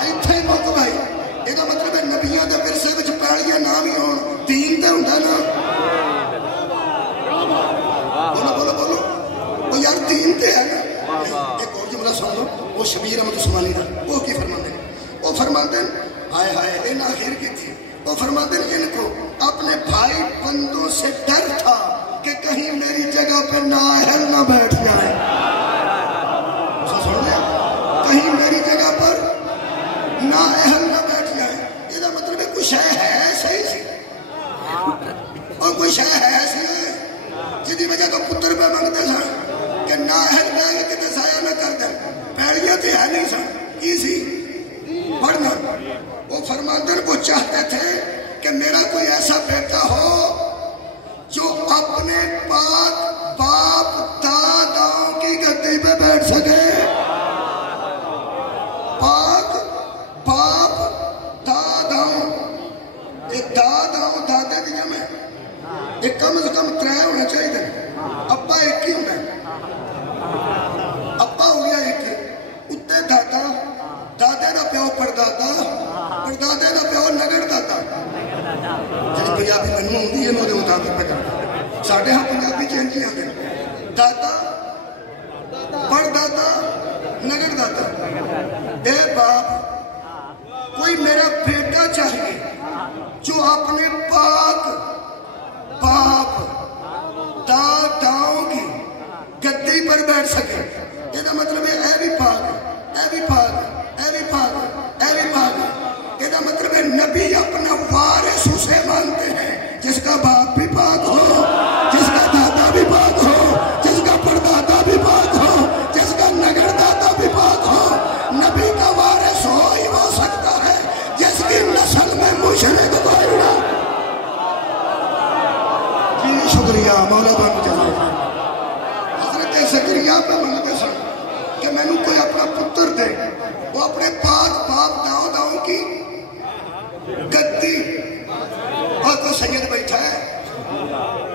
ایتھے موقع بھائی یہ مطلب ہے نبیاں دے ورثے وچ پیڑیاں نہ بھی ہون دین تے ہوندا نا. بولو بولو بولو وہ یار دین تے ہے نا. ایک اور جملہ سن لو وہ شبیر احمد عثمانی دا وہ کی فرماتے ہیں. وہ فرماتے ہیں ہائے ہائے ان آخر کی تھی. وہ فرماتے ہیں ان کو اپنے بھائی بندوں سے ڈر تھا کہ کہیں میری جگہ پہ نااہل نہ بیٹھ جائے. سن لیا کہیں میری جگہ پر نااہل نہ بیٹھ جائے. یہ مطلب ہے کوئی شے ہے صحیح سی اور کوئی شے ہے سی جدی وجہ تو پتر پہ منگتے سن کہ نااہل بیٹھ کے کتے ضائع نہ کر دیں. پیڑیاں تو ہے نہیں سن کی سی پڑھنا. وہ فرماتے ہیں وہ چاہتے تھے کہ میرا کوئی ایسا بیٹا ہو جو اپنے پاک باپ داداؤں کی گدی پہ بیٹھ سکے. پاک باپ داداؤں ایک داداؤں دادے دیا میں ایک کم از کم 3 ہونا چاہیے. ابا ایک ہی ہونا ابا ہو گیا ایک اتنے دادا دادے دا پیو پردادا پردادے دا پیو نگڑ دادا. جی پنجابی منو ہوتی ہے میرے مطابق پہ کرتا ساڑھے ہاں پنجابی چینجی آتے دادا پردادا نگڑ دادا. اے باپ کوئی میرا بیٹا چاہیے جو اپنے پاک باپ داداؤں کی گدی پر بیٹھ سکے. یہ مطلب ہے اے بھی پاک اے بھی پاک اے بھی پاک اے بھی پاک. یہ مطلب ہے نبی اپنا وارث اسے مانتے ہیں جس کا باپ بھی پاک ہو جس کا دادا بھی پاک ہو جس کا پردادا بھی پاک ہو جس کا نگڑ دادا بھی پاک ہو. نبی کا وارث ہی ہو سکتا ہے جس کی نسل میں مشرک کوئی نہ. جی شکریہ مولا بن جائے. حضرت زکریا پہ منگتے سن کہ میں نے کوئی اپنا پتر دے وہ اپنے پاک باپ داؤں کی گدی. اور کوئی سید بیٹھا ہے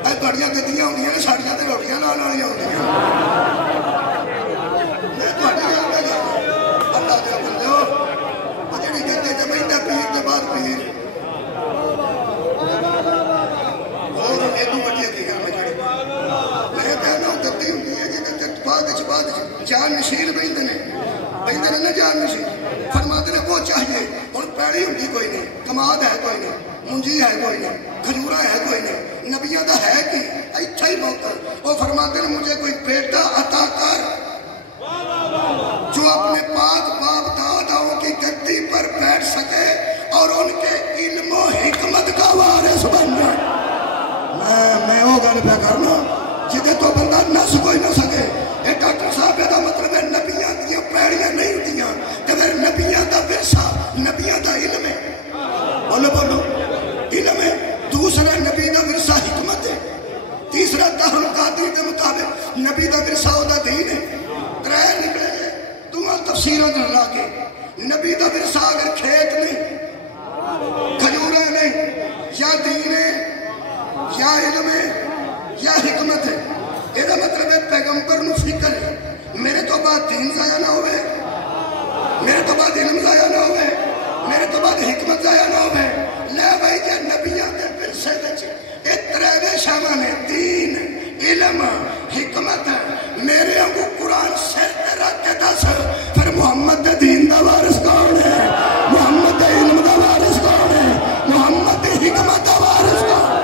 اے بڑیاں گدیاں ہوندیاں نے ساڑیاں تے روٹیاں نال والیاں ہوندیاں. میں تہاڈی گل پہ کر اللہ دے بندو او جڑی گدی تے بیٹھا پیر دے بعد پیر اور ایڈو وڈی کی گل میں جڑی میں کہنا گدی ہوندی ہے جے بعد جان نشین بیندے نے نا جان نشین. فرماتے ہیں وہ چاہیے اور پیڑی ہوندی کوئی نہیں کماد ہے کوئی نہیں منجی ہے کوئی نہیں کھجورا ہے کوئی نہیں نبیاں دا ہے کہ ایتھا ہی موقع. وہ فرماتے ہیں مجھے کوئی بیٹا عطا کر جو اپنے پاک باپ داداؤں کی گدی پر بیٹھ سکے اور ان کے علم و حکمت کا وارث بن جائے. میں وہ گل پہ کرنا جدے تو بندہ نس کوئی نہ سکے. یہ ڈاکٹر صاحب کا مطلب ہے نبیاں دیا پیڑیاں نہیں ہوتیاں کہ پھر نبیاں دا ورثہ نبیاں دا علم ہے. بولو بولو علم ہے. دوسرا نبی دا ورثہ حکمت ہے. تیسرا دارال قادری کے مطابق نبی دا ورثہ دا دین ہے. 3 نکلے دونوں تفسیروں لا کے نبی دا ورثہ اگر کھیت نہیں کھجورا نہیں یا دین ہے یا علم ہے یا حکمت ہے. یہ مطلب ہے پیغمبر نو فکر ہے میرے تو بعد دین ضائع نہ ہوئے میرے تو بعد علم ضائع نہ ہوئے میرے تو بعد حکمت ضائع نہ ہوئے. لے بھائی جے نبیاں دے ورثے وچ اے 3 شاماں نے دین علم حکمت میرے انگو قرآن سر تے رکھ کے دس پھر محمد دے دین دا وارث کون ہے محمد دے علم دا وارث کون ہے محمد دے حکمت دا وارث کون ہے.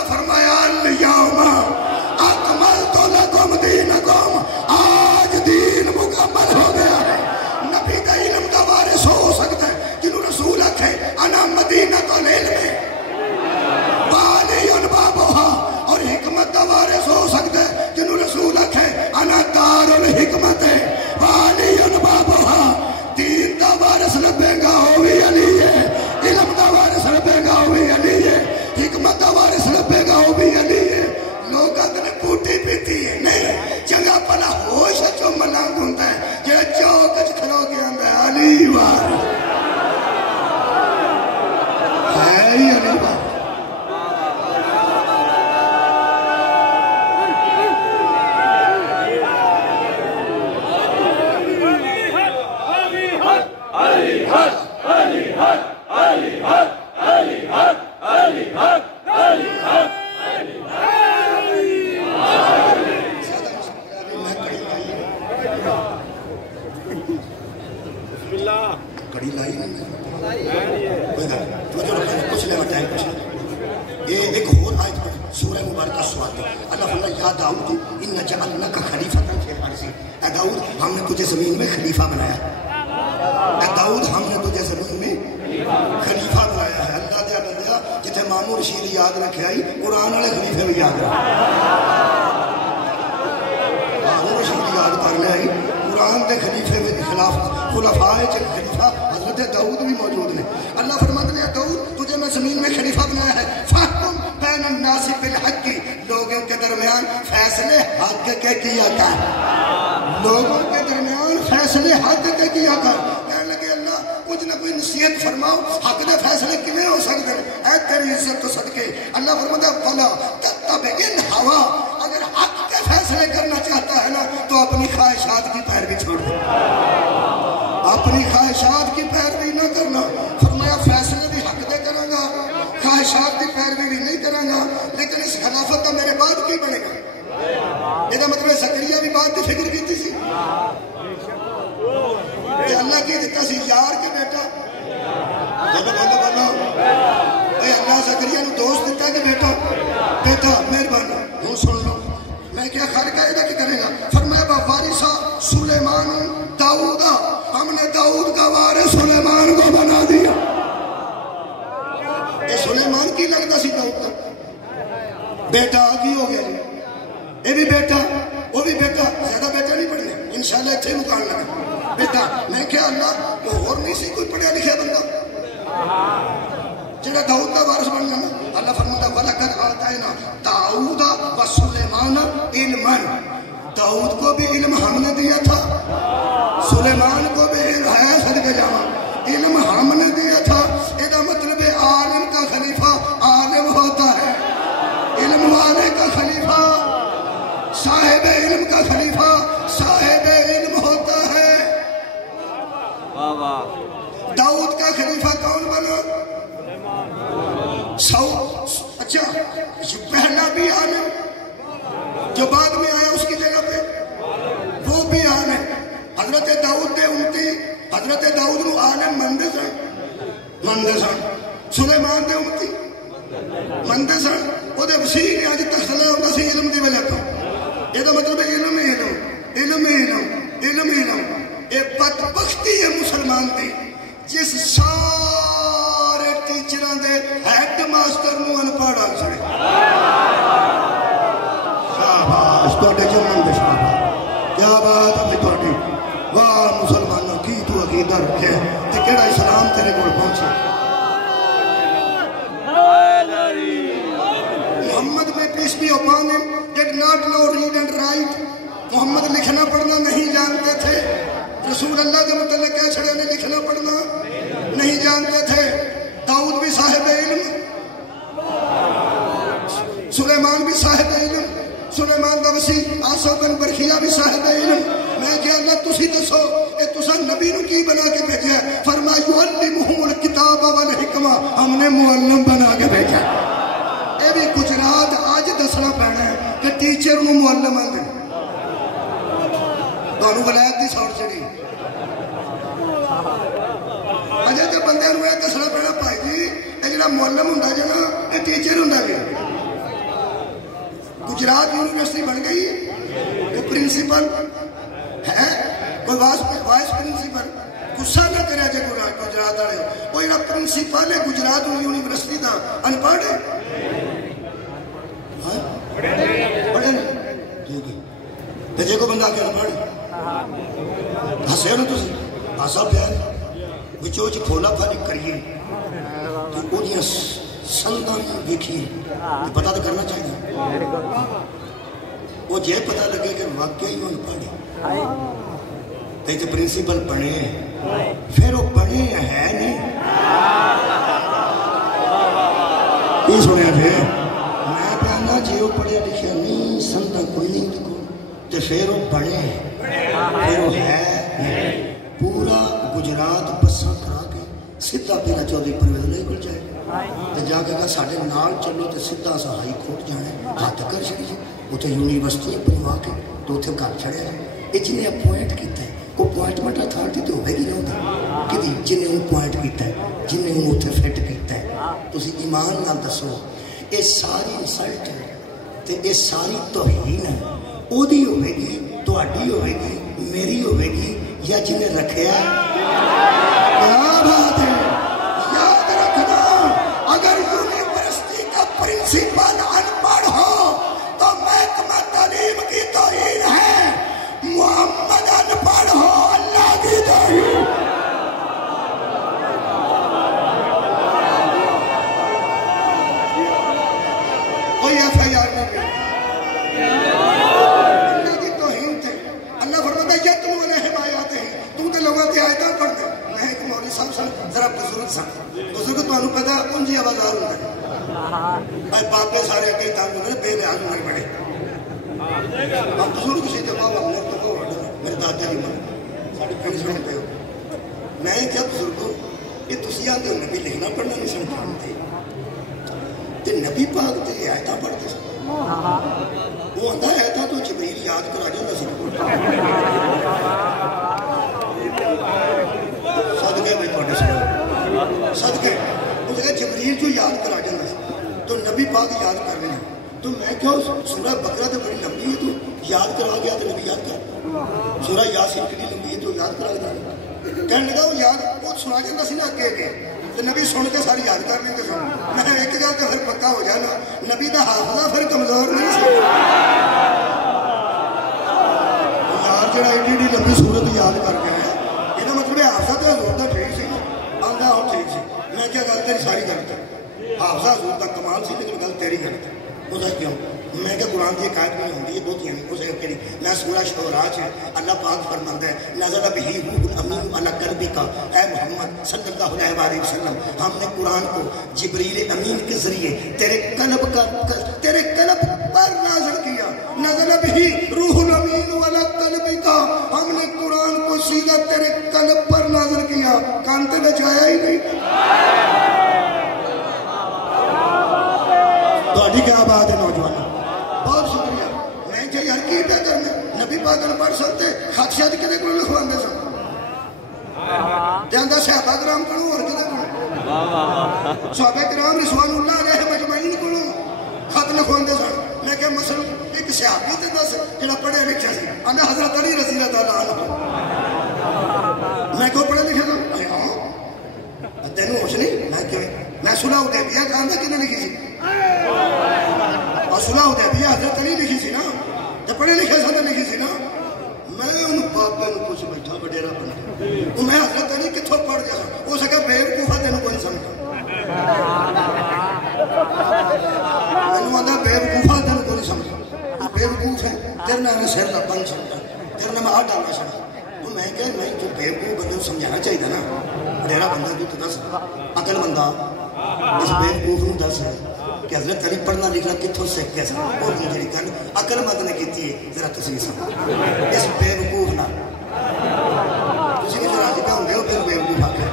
اللہ فرمایا الیوم اکملت لکم دینکم، آج دین مکمل ہو گیا ہے۔ نبی دا علم دا وارث ہو سکتا ہے جنہوں رسول آکھے انا مدینۃ العلم والی بابوہا، اور حکمت دا وارث ہو سکتا ہے جنہوں رسول آکھے انا دار الحکمت والی بابوہا۔ دین دا وارث لبے گا وہ بھی علی ہے، علم دا وارث لبے گا وہ بھی علی ہے، حکمت دا وارث لبے گا وہ بھی علی ہے۔ لوگ اگر پوٹی پیتی ہے نہیں، چنگا پلا ہوش جو ملنگ ہوتا ہے جہاں چوک چ کھلو کے آندا ہے علی وارث ہے ہی علی وارث۔ کڑی لائی یہ ایک اور آیت پر سورہ مبارکہ سوات ہے۔ اللہ فرمایا یا داؤد ان جعلناک خلیفۃ فی الارض، اے داؤد ہم نے تجھے زمین میں خلیفہ بنایا ہے، اے داؤد ہم نے تجھے زمین میں خلیفہ بنایا ہے۔ اللہ دیا بندیا جتنے مامور رشید یاد رکھے آئی قرآن والے خلیفے بھی یاد رکھے، مامور رشید یاد کر لے آئی قرآن دے خلیفے میں خلاف خلفاء خلیفہ حضرت داؤد بھی موجود ہیں۔ اللہ فرماتے ہیں داؤد تجھے میں زمین میں خلیفہ بنایا ہے، فاحکم بین الناس بالحق، لوگوں کے درمیان فیصلے حق کے کیا کر، لوگوں کے درمیان فیصلے حق کے کیا کر۔ کہنے لگے اللہ کچھ نہ کوئی نصیحت فرماؤ، حق دے فیصلے کیویں ہو سکتے ہیں؟ اے تیری عزت تو صدقے اللہ فرماتا ہے فلا تتبع الہوا، اگر حق کے فیصلے کرنا چاہتا ہے نا تو اپنی خواہشات کی پیروی چھوڑ دے، اپنی خواہشات کی پیروی نہ کرنا۔ فرمایا فیصلے بھی حق دے کروں گا، خواہشات کی پیروی بھی نہیں کروں گا، لیکن اس خلافت کا میرے بعد کی بنے گا؟ یہ مطلب زکریا بھی بعد کی فکر کی تھی، اللہ کی دیتا سی یار کے بیٹا، بولو بولو بولو، اے اللہ زکریا نے دوست دیتا کہ بیٹا بیٹا مہربانی ہوں سن لو میں کیا خالق ہے کہ کرے گا؟ فرمایا وارثہ سلیمان داؤد، ہم نے داؤد کا وارث سلیمان کو بنا دیا۔ اے سلیمان کی لگتا سی داؤد کا بیٹا کی ہو گیا، یہ بھی بیٹا وہ بھی بیٹا، زیادہ بیٹا نہیں پڑھنے انشاءاللہ اتنے مکان لگا بیٹا۔ میں کیا اللہ وہ اور نہیں سی کوئی پڑھیا لکھیا بندہ جنہیں داؤد کا وارث بن جانا؟ اللہ فرماتا وَلَقَدْ آتَيْنَا دَاؤُدَ وَسُلَيْمَانَ عِلْمًا، داؤد کو بھی علم ہم نے دیا تھا، سلیمان کو بھی علم ہے، صدقے جاواں علم ہم نے دیا تھا۔ یہ مطلب ہے عالم کا خلیفہ عالم ہوتا ہے، علم والے کا خلیفہ صاحب علم کا خلیفہ صاحب علم ہوتا ہے۔ داؤد کا خلیفہ کون بنا؟ اچھا پہلا بھی عالم جو بعد میں آیا اس کی جگہ پہ وہ بھی عالم۔ حضرت داؤد دے امتی حضرت داؤد نو عالم مندے سن، سلیمان دے امتی مندے سن، وہ دے وسیع نے آج تخلہ ہوتا سی علم دی وجہ تو۔ یہ مطلب علم علم علم علم علم علم، یہ بدبختی ہے مسلمان دی جس سارے ٹیچراں دے ہیڈ ماسٹر نو انپڑھ آ چھڑے۔ شاباش تواڈے جمن دے شاباش، کیا بات ہے تواڈی، واہ مسلمانوں کی تو عقیدہ رکھے تے کیڑا اسلام تیرے کول پہنچے۔ محمد میں پیس بھی upon did not know read and write، محمد لکھنا پڑھنا نہیں جانتے تھے، رسول اللہ کے متعلق کہہ چھڑے نے لکھنا پڑھنا نہیں جانتے تھے۔ داؤد بھی صاحب علم، سلیمان بھی صاحب علم، سلیمان دا وسیع آسو بن برخیہ بھی صاحب علم۔ میں کیا اللہ تسی دسو اے تسا نبی نو کی بنا کے بھیجا ہے؟ فرمایا یعلمہم الکتاب والحکمہ، ہم نے معلم بنا کے بھیجا ہے۔ اے بھی گجرات آج دسنا پینا ہے کہ ٹیچر نو معلم آندے تانوں ولایت دی سوڑ چڑی، اجے تے بندے نو اے دسنا پینا بھائی جی اے جڑا معلم ہوندا جے نا اے ٹیچر ہوندا جے، گجرات یونیورسٹی بن گئی ہے، کوئی پرنسپل ہے، کوئی وائس پرنسپل؟ غصہ نہ کرے جے گجرات والے، وہ جڑا پرنسپل ہے گجرات یونیورسٹی دا ان پڑھ ہے، پڑھے نا ٹھیک ہے، تے جے کوئی بندہ کہ ان پڑھ ہسے نا تسی ہاسا پیا وچوں وچ پھولا پھالی کریے تے اودیاں سنگاں ویکھیے تے پتہ تو کرنا چاہیے، وہ جے پتہ لگے کہ واقعی ان پڑھ تے تے پرنسپل بنے پھر وہ بنے ہے نہیں یہ سنیا پھر میں کہنا جی وہ پڑھیا لکھیا نہیں سنتا کوئی نہیں دیکھو تو پھر وہ بڑے پھر وہ ہے نہیں پورا گجرات بساں کرا کے سدھا پیرا چودھری پرویز نہیں کل جائے تو جا کے کہا ساڑھے نال چلو تو سدھا سا ہائی کورٹ جانے ہاتھ کر چڑی جائے وہ تو یونیورسٹی بنوا کے تو اتنے گھر چڑھے جائے یہ جنہیں اپوائنٹ کیتا ہے وہ اپوائنٹمنٹ اتھارٹی تو ہوئے گی نہ ہوتا کہ جنہیں ان اپوائنٹ کیتا ہے جنہیں ان اتنے فٹ کیتا ہے تو اسی ایمان نہ دسو یہ ساری انسلٹ ہے تے یہ ساری توہین ہے او دی ہوئے گی تو اڈی ہوئے گی میری ہوئے گی یا جنہیں رکھیا کیا بات ہے یاد رکھنا اگر یونیورسٹی کا پرنسپل ان پڑھ ہو تو محکمہ تعلیم کی توہین ہے، محمد ان پڑھ ہو اللہ کی توہین۔ کوئی ایف آئی آر نہیں اللہ کی توہین تھے، اللہ فرماتا ہے یتلو علیہم آیاتہ تو تے لوگوں تے آیتاں پڑھ دے۔ میں ایک مولوی صاحب سن ذرا بزرگ سن بزرگ تو انہوں پتا انجی آوازار ہوتا ہے اے باپے سارے اکیل تانگ ہوتے ہیں بے لحاظ ہونے بڑے ہم بزرگ سے جواب اپنے تو وہ میرے دادا جی من ساڑھے پینس میں پہ ہو میں کیا بزرگوں یہ تسی آتے ہو نبی لکھنا پڑھنا نہیں سمجھانتے تے نبی پاک تے آیتاں پڑھتے سن وہ اندھا آیتاں تو جبریل یاد کرا جاتا سن صدقے میں توڑے سن صدقے وہ جگہ جبریل جو یاد کرا جاتا سن تو نبی پاک یاد کر رہے ہیں تو میں کیا سورہ بقرہ تو بڑی لمبی ہے تو یاد کرا گیا تو نبی یاد کر سورہ یاسین کتنی لمبی ہے تو یاد کرا گیا کہنے لگا وہ یاد وہ سنا جاتا سی نا اگے تو نبی سن کے ساری یاد کر لیں گے سن میں ایک گیا تو پھر پکا ہو جائے نا نبی کا حافظہ پھر کمزور نہیں سی یار جڑا ایڈی ایڈی لمبی صورت یاد کر کے آیا یہ مطلب حافظہ تو حضور کا ٹھیک سی آندا ہو ٹھیک سی میں کیا گل تیری ساری غلط ہے حافظہ حضور کا کمال سی لیکن گل تیری غلط ہے وہ کیوں میں کہ قرآن کی قائد میں ہوندی ہے بہت یعنی اسے کہ میں سورہ شعراء ہے اللہ پاک فرماتا ہے نزل بہ روح الامین علی قلبک اے محمد صلی اللہ علیہ وسلم ہم نے قرآن کو جبریل امین کے ذریعے تیرے قلب پر نازل کیا نزل بہ روح الامین علی قلبک ہم نے قرآن کو سیدھا تیرے قلب پر نازل کیا کان تے بچایا ہی نہیں تھوڑی کیا بات ہے نوجوان بہت شکریہ میں کہ یار کی پہ کرنا نبی پاک نے پڑھ سکتے خط شاید کدے کو لکھواندے سن جاندہ صحابہ کرام کڑوں اور کدے کو صحابہ کرام رضوان اللہ علیہ مجمعین کڑوں خط لکھواندے سن میں کہ مثلا ایک صحابی تے دس جڑا پڑھے لکھے سی انا حضرت علی رضی اللہ عنہ میں کو پڑھے لکھے سن ہاں تینوں ہوش نہیں میں صلح حدیبیہ کہاں تھا کنے لکھی سی اور صلح حدیبیہ حضرت علی لکھی سی نا جب پڑھے لکھے سن لکھی سی نا میں ان بابے نو کچھ بیٹھا وڈیرا بنا وہ میں حضرت علی کتھوں پڑھ گیا سن ہو سکا بیوقوفا تینوں کوئی سمجھا میں آدھا بیوقوفا تینوں کوئی سمجھا بیوقوف ہے تیرے نام سر کا بن سکتا تیرے نام آ ڈالنا سکتا تو میں کہ نہیں جو بیوقوف بندے کو سمجھانا چاہیے نا وڈیرا بندہ جو تو دس عقل بندہ اس بیوقوف نو دس کہ حضرت علی پڑھنا لکھنا کتھوں سیکھ کے سن اور یہ جڑی گل عقل مند نے کیتی ہے ذرا تسی سمجھو اس بیوقوف نہ تسی کہ ذرا جگہ ہوندے ہو پھر بیوقوف آ کے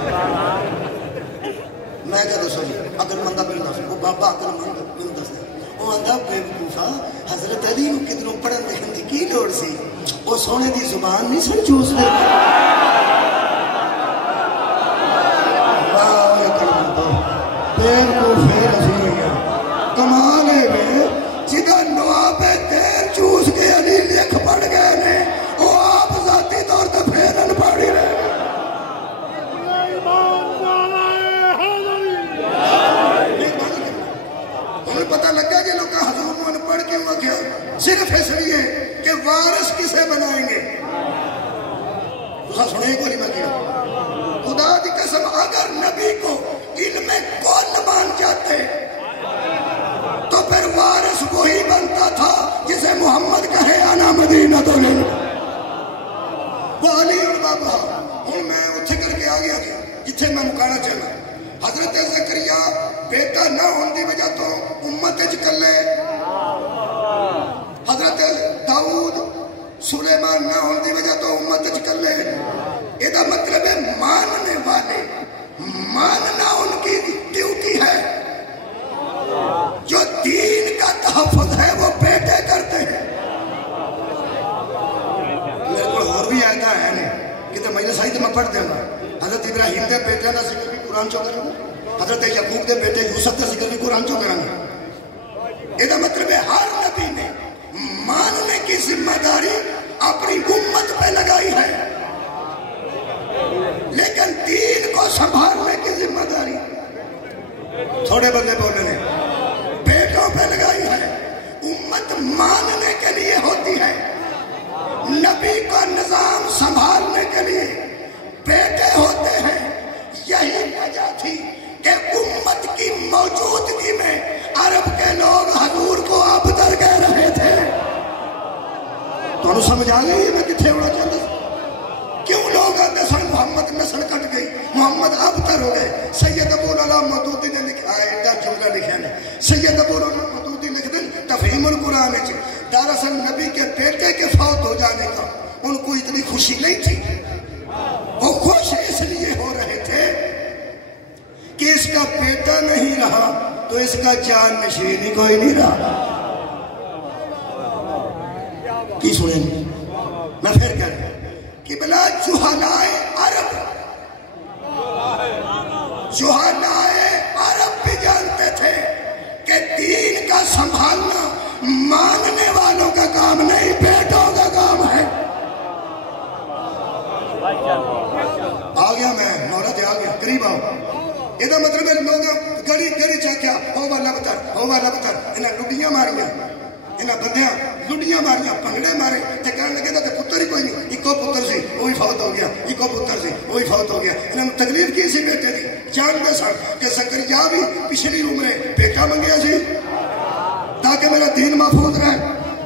میں کیا دسو جی عقل مند پھر دس وہ بابا عقل مند مینوں دس دے وہ آندا بیوقوفا حضرت علی نو کدھروں پڑھن لکھن دی کی لوڑ سی وہ سونے دی زبان نہیں سن چوس دے کمال ہے جدہ نواب پتہ لگا کہ لوگ حضور نے پڑھ کے ہوا کیا صرف اس لیے کہ وارث کسے بنائیں گے. سنے کو نہیں کیا خدا کی قسم اگر نبی کو علم کل مان جاتے تو پھر وارث وہی بنتا تھا جسے محمد کہے انا مدینہ تو نہیں وہ علی بابا. ہوں میں اتھے کر کے آ گیا جتھے میں مکانا چاہنا. حضرت زکریا بیٹا نہ ہونے کی وجہ تو امت کلے, حضرت داؤد سلیمان نہ ہونے کی وجہ تو امت کلے. یہ مطلب ہے ماننے والے, ماننا ان کی ڈیوٹی ہے. جو دین کا تحفظ ہے وہ بیٹے کرتے ہیں. میرے کو اور بھی آیت ہے نہیں کہ مجلس آئی تو میں پڑھ دوں گا. حضرت ابراہیم کے بیٹے کا ذکر بھی قرآن چو کروں گا, حضرت یعقوب کے بیٹے یوسف کا ذکر بھی قرآن چو کروں گا. یہ مطلب ہے ہر نبی نے ماننے کی ذمہ داری اپنی امت پہ لگائی ہے, لیکن دین کو سنبھالنے کی ذمہ داری تھوڑے بندے بولنے بیٹوں پہ لگائی ہے. امت ماننے کے لیے ہوتی ہے, نبی کا نظام سنبھالنے کے لیے بیٹے ہوتے ہیں. یہی وجہ تھی کہ امت کی موجودگی میں عرب کے لوگ حضور کو ابتر کہہ رہے تھے. تو سمجھ آ گئی میں کتنے ہونا چاہتا تھا. کیوں لوگ آتے سن محمد نسل کٹ گئی, محمد ابتر ہو گئے. سید ابو العلا مودودی نے لکھا ہے, ایک جملہ لکھا ہے سید ابو العلا مودودی لکھ دیں تفہیم القرآن. دراصل نبی کے بیٹے کے فوت ہو جانے کا ان کو اتنی خوشی نہیں تھی. وہ خوش اس لیے ہو رہے تھے کہ اس کا بیٹا نہیں رہا تو اس کا جان نشین ہی کوئی نہیں رہا. کی سنیں گے میں پھر کہہ رہا کہ بلا جہلائے عرب, جہلائے عرب بھی جانتے تھے کہ دین کا سنبھالنا ماننے والوں کا کام نہیں, بیٹوں کا کام ہے. آ گیا میں مولت آ گیا قریب آؤ. یہ مطلب ہے لوگ گڑی گڑی چاکیا ہو والا بتر ہو والا بتر انہیں لڈیاں ماریاں, انہیں بندیاں لڈیاں ماریاں, پنگڑے مارے تے کہنے لگے تھا پتر ہی کوئی نہیں, ایکو پتر سی وہی فوت ہو گیا, ایکو پتر سی وہی فوت ہو گیا. انہیں تکلیف کی سی بیٹے دی, جانتے سن کہ زکریا بھی پچھلی عمریں بیٹا منگیا سی تاکہ میرا دین محفوظ رہے.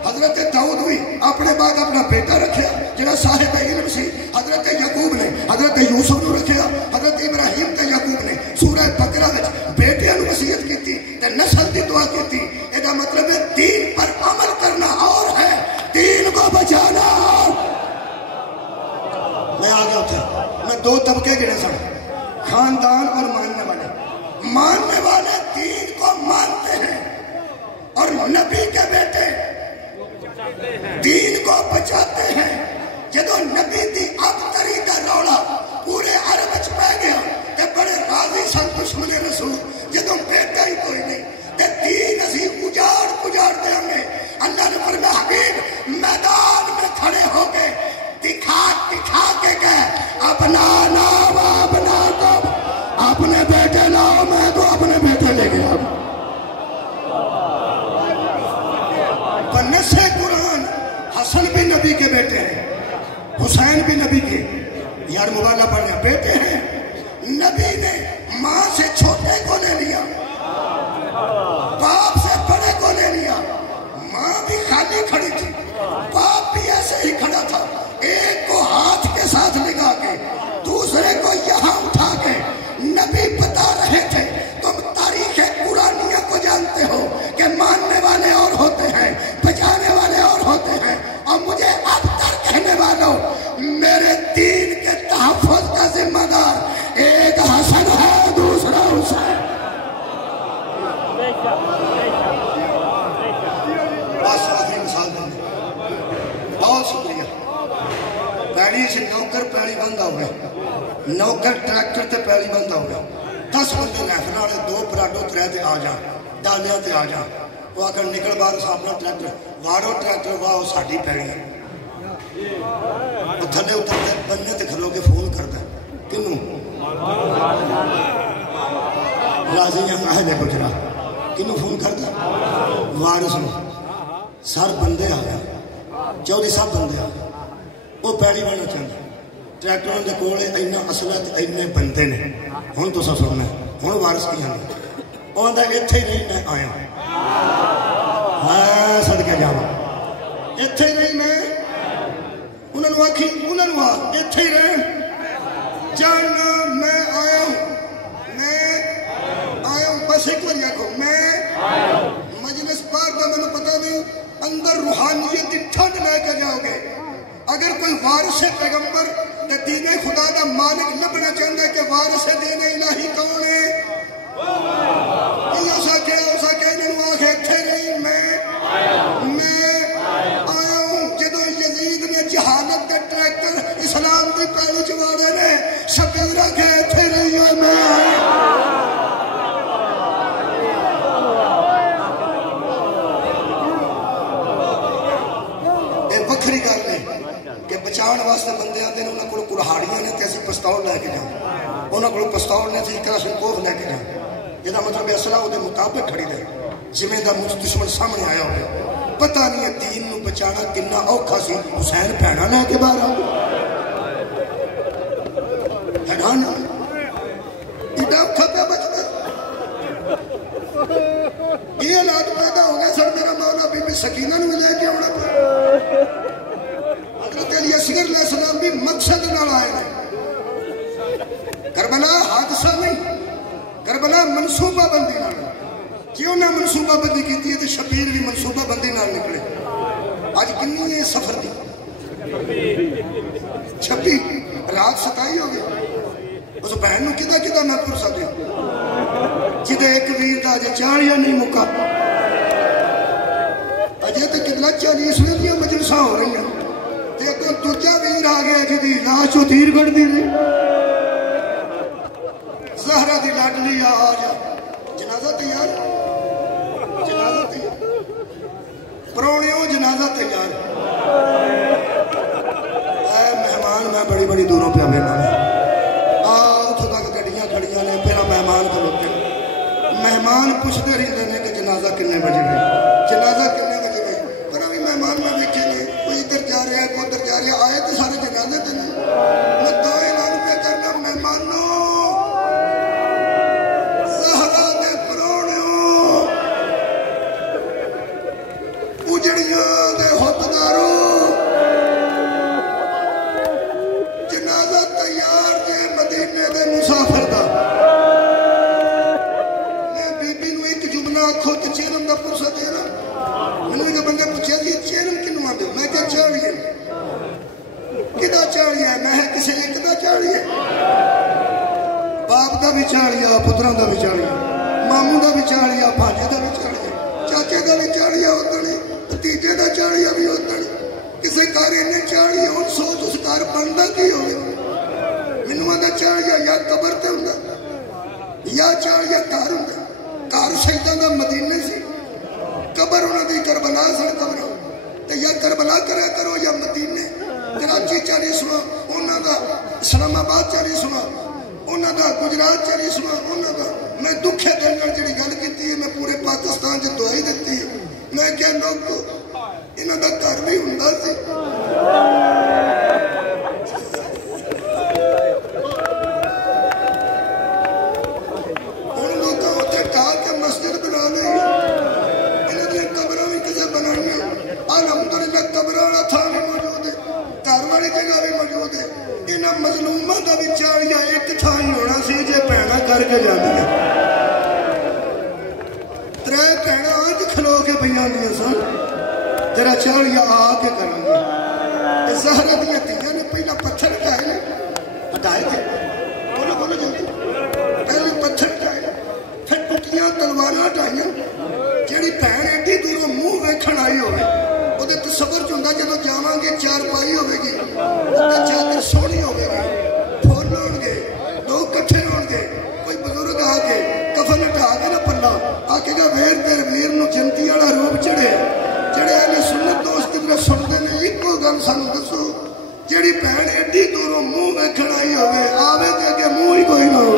حضرت داؤد بھی اپنے بعد اپنا بیٹا رکھیا جنہا صاحب علم سی. حضرت یعقوب نے حضرت یوسف نے رکھیا. حضرت ابراہیم تے یعقوب نے سورہ بقرہ وچ بیٹیاں نوں وصیت کیتی تے نسل دی دعا کیتی. ادا مطلب ہے دین پر عمل کرنا اور ہے, دین کو بچانا. میں آ گیا تھا, میں دو طبقے گنے سن, خاندان اور ماننے والے. ماننے والے دین کو مانتے ہیں اور نبی کے بیٹے دین کو بچاتے ہیں. جدو نبی دی ابتری دا رولا پورے عرب وچ پہ گیا تے بڑے راضی سن دشمن رسول. جدو بیٹا ہی کوئی نہیں تے دین اسی اجاڑ دیں گے. اللہ نے فرمایا حبیب میدان میں کھڑے ہو کے دکھا کے گئے اپنا نام اپنا کو اپنے بیٹے لاؤ, میں تو اپنے بیٹے لے گیا. بنسے قرآن حسن بھی نبی کے بیٹے ہیں, حسین بھی نبی کے, یار مبالغہ پڑھ رہے بیٹے ہیں. نبی نے ماں سے چھوٹے کو لے لیا, باپ سے بڑے کو لے لیا. ماں بھی خالی کھڑی تھی, باپ بھی ایسے ہی کھڑا تھا. ایک کو ہاتھ کے ساتھ لگا کے دوسرے کو یہاں اٹھا کے نبی بتا رہے تھے تم تاریخ قرآنیہ کو جانتے ہو کہ ماننے والے اور ہوتے ہیں, بچانے والے اور ہوتے ہیں, اور مجھے اب تک کہنے والوں میرے دین کے تحفظ کا ذمہ دار ایک حسن ہے, دوسرا حسین. بس آخری مثال دیں, بہت شکریہ. پیڑی سے نوکر پیڑی بندہ ہوئے, نوکر ٹریکٹر تے پیڑی بندہ ہوئے. 10 بندے رائفل والے 2 پراڈو 3 تے آ جان, ڈالیاں تے آ جان. وہ آخر نکل بعد اپنا ٹریکٹر واڑو, ٹریکٹر واہ ساڈی پیڑی ہے. وہ تھلے اترتے بندے تے کھلو کے فون کرتا کنوں راضی ہیں. میں دے گجرا کنوں فون کرتا وارث نو سر بندے آ گئے چودھری صاحب بندے آ گئے وہ پیڑی بننا چاہتا ٹریکٹر کے کول اینا اصلت اینے بندے نے ہوں تو سننا ہوں وارث کی آنے وہ آتا اتنے ہی نہیں میں آیا ہاں صدقے جاواں اتنے ہی نہیں میں انہوں نے آخی انہوں نے اتنے ہی رہن جاننا میں آیا ہوں بس ایک بار آخو میں مجلس پاک کا میں پتا نہیں اندر روحانیت کی ٹھنڈ لے کے جاؤ گے اگر کوئی وارث پیغمبر دین خدا کا مالک لبنا چاہتا ہے کہ وارث دین الہی کون ہے آیا ہوں جدو یزید نے جہالت کے ٹریکٹر اسلام کی پہلو چواڑے نے شبیر آگے اتنے رہی ہوں میں وکری گل ہے کہ بچاؤ واسطے بندے آتے ہیں انہوں کو کڑہاڑیاں نے تو اسی پستول لے کے جاؤں انہوں کو پستول نے اسی کلاشنکوف لے کے جاؤں یہ مطلب اسلحہ وہ مطابق کھڑی دے جویں دا دشمن سامنے آیا ہوئے پتہ نہیں ہے دین نو بچانا کنا اوکھا سی حسین بھیڑا لے کے باہر آؤ حیران ایڈا اوکھا پہ بچتا یہ حالات پیدا ہو گئے سر میرا مولا بی بی سکینہ نو لے کے آنا پہ حضرت علی اصغر علیہ السلام بھی مقصد نہ آئے کربلا حادثہ نہیں کربلا منصوبہ بندی نہ کیوں نہ منصوبہ بندی کی تھی تو شبیر بھی منصوبہ بندی نہ نکلے آج کنی ہے سفر دی 26 رات 27 ہو گئی اس بہن نو کدھا کدھا نہ پور سکتے جدے ایک ویر دا جے چاڑیاں نہیں مکا اجے تو کدلا 40 دیا مجلساں ہو رہی ہیں تو دوجا ویر آ گیا جدی لاش چو تیر گڑ دی رہی زہرہ دی لاڈلی آ جا جنازہ تیار جنازہ تیار پرونیوں جنازہ تیار اے مہمان میں بڑی بڑی دوروں پہ آبینا اتھو تک گڑیاں کھڑیاں نے پھر مہمان کھلوتے مہمان پوچھتے رہتے ہیں کہ جنازہ کنے بجے گئے جنازہ کنے بجے گئے پر ابھی مہمان میں دیکھیں گے کوئی ادھر جا رہا ہے کوئی ادھر جا رہا ہے آئے تو سارے جنازے تے نہیں میں دو اعلان پہ کرنا مہمانوں باپ دا بھی چاڑیا پتروں دا بھی چاڑیا ماموں دا بھی چاڑیا بھاجے دا بھی چاڑیا چاچے دا بھی چاڑیا ادھر بتیجے دا چاڑیا بھی ادھر کسی گھر نے چاڑیا ہوں سوچ اس گھر بنتا کی ہوگی منو دا چاڑیا یا قبر تے ہوں یا چاڑیا گھر ہوں گھر شہیداں دا مدینے سی قبر انہوں دی کربلا سن قبر تے یا کربلا کریا کرو یا مدینے کراچی 40واں انہوں دا اسلام آباد 40واں انہوں دا گجرات 40واں انہوں دا میں دکھے دل نال جڑی گل کیتی ہے میں پورے پاکستان چ دعائی دیتی ہے میں کہ لوگ انہوں دا گھر بھی ہوندا سی ان لوگوں تے کہا کہ مسجد بنا لئی انہاں دی قبراں بھی کسے بنانیاں الحمدللہ قبراں والا تھا بھی موجود ہے گھر والی جگہ بھی موجود ہے انہاں مظلوماں دا بھی چاڑیا ایک تھاں ہی ہونا سی جے بہنا کر کے جاندیاں ترے بہنا آج کھلو کے پہ آندیاں سن تیرا چاڑیا آ کے کریں گے زہرہ دیا تیاں نے پہلا پتھر ہٹائے لے ہٹائے تھے بولو بولو جلدی پہلے پتھر ہٹائے پھر ٹوٹیاں تلواراں ہٹائیاں جیڑی بہن ایڈی دوروں منہ ویکھن آئی ہوئے وہ دے تصور چوندا جدو جاواں گے چار پائی ہوئے گی وہ چادر سونی ہوئے گی پھول ہون گے لوگ کٹھے ہون گے کوئی بزرگ آ کے کفن ہٹا کے نہ پلا آ کے گا ویر تیرے ویر نو جنتی والا روپ چڑھے جڑے اہل سنت دوست کدھر سنتے ہیں ایک گل سانو دسو جیڑی بہن ایڈی دوروں منہ ویکھن آئی ہوئے آوے تے کہ منہ ہی کوئی نہ ہو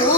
2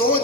2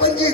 5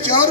4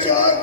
4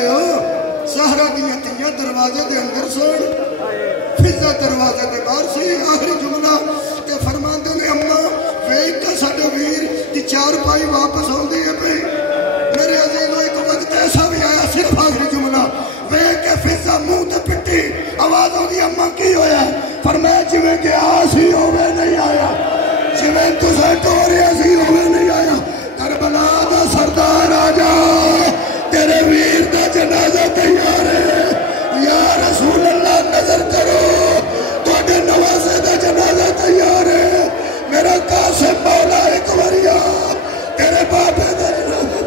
فرمایا سہرا دیا تیاں دروازے دے اندر سن فضا دروازے دے باہر سی آخری جملہ تے فرماندے نے اماں ویکھ کے ساڈے ویر دی چار پائی واپس آوندی ہے پئی میرے عزیزو ایک وقت ایسا بھی آیا صرف آخری جملہ ویکھ کے فضا منہ تے پٹی آواز آوندی اماں کی ہویا فرمایا جویں کہ آسی ہوے نہیں آیا جویں تساں ٹوریا سی ہوے نہیں آیا کربلا دا سردار آ جا تیرے ویر دا جنازہ تیار ہے یا رسول اللہ نظر کرو تواڈے نوازے دا جنازہ تیار ہے میرا قاسم مولا ایک وریا تیرے بابے دا جنازہ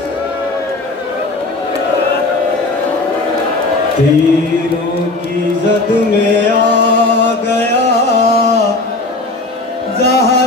تیروں کی زد میں آ گیا زہر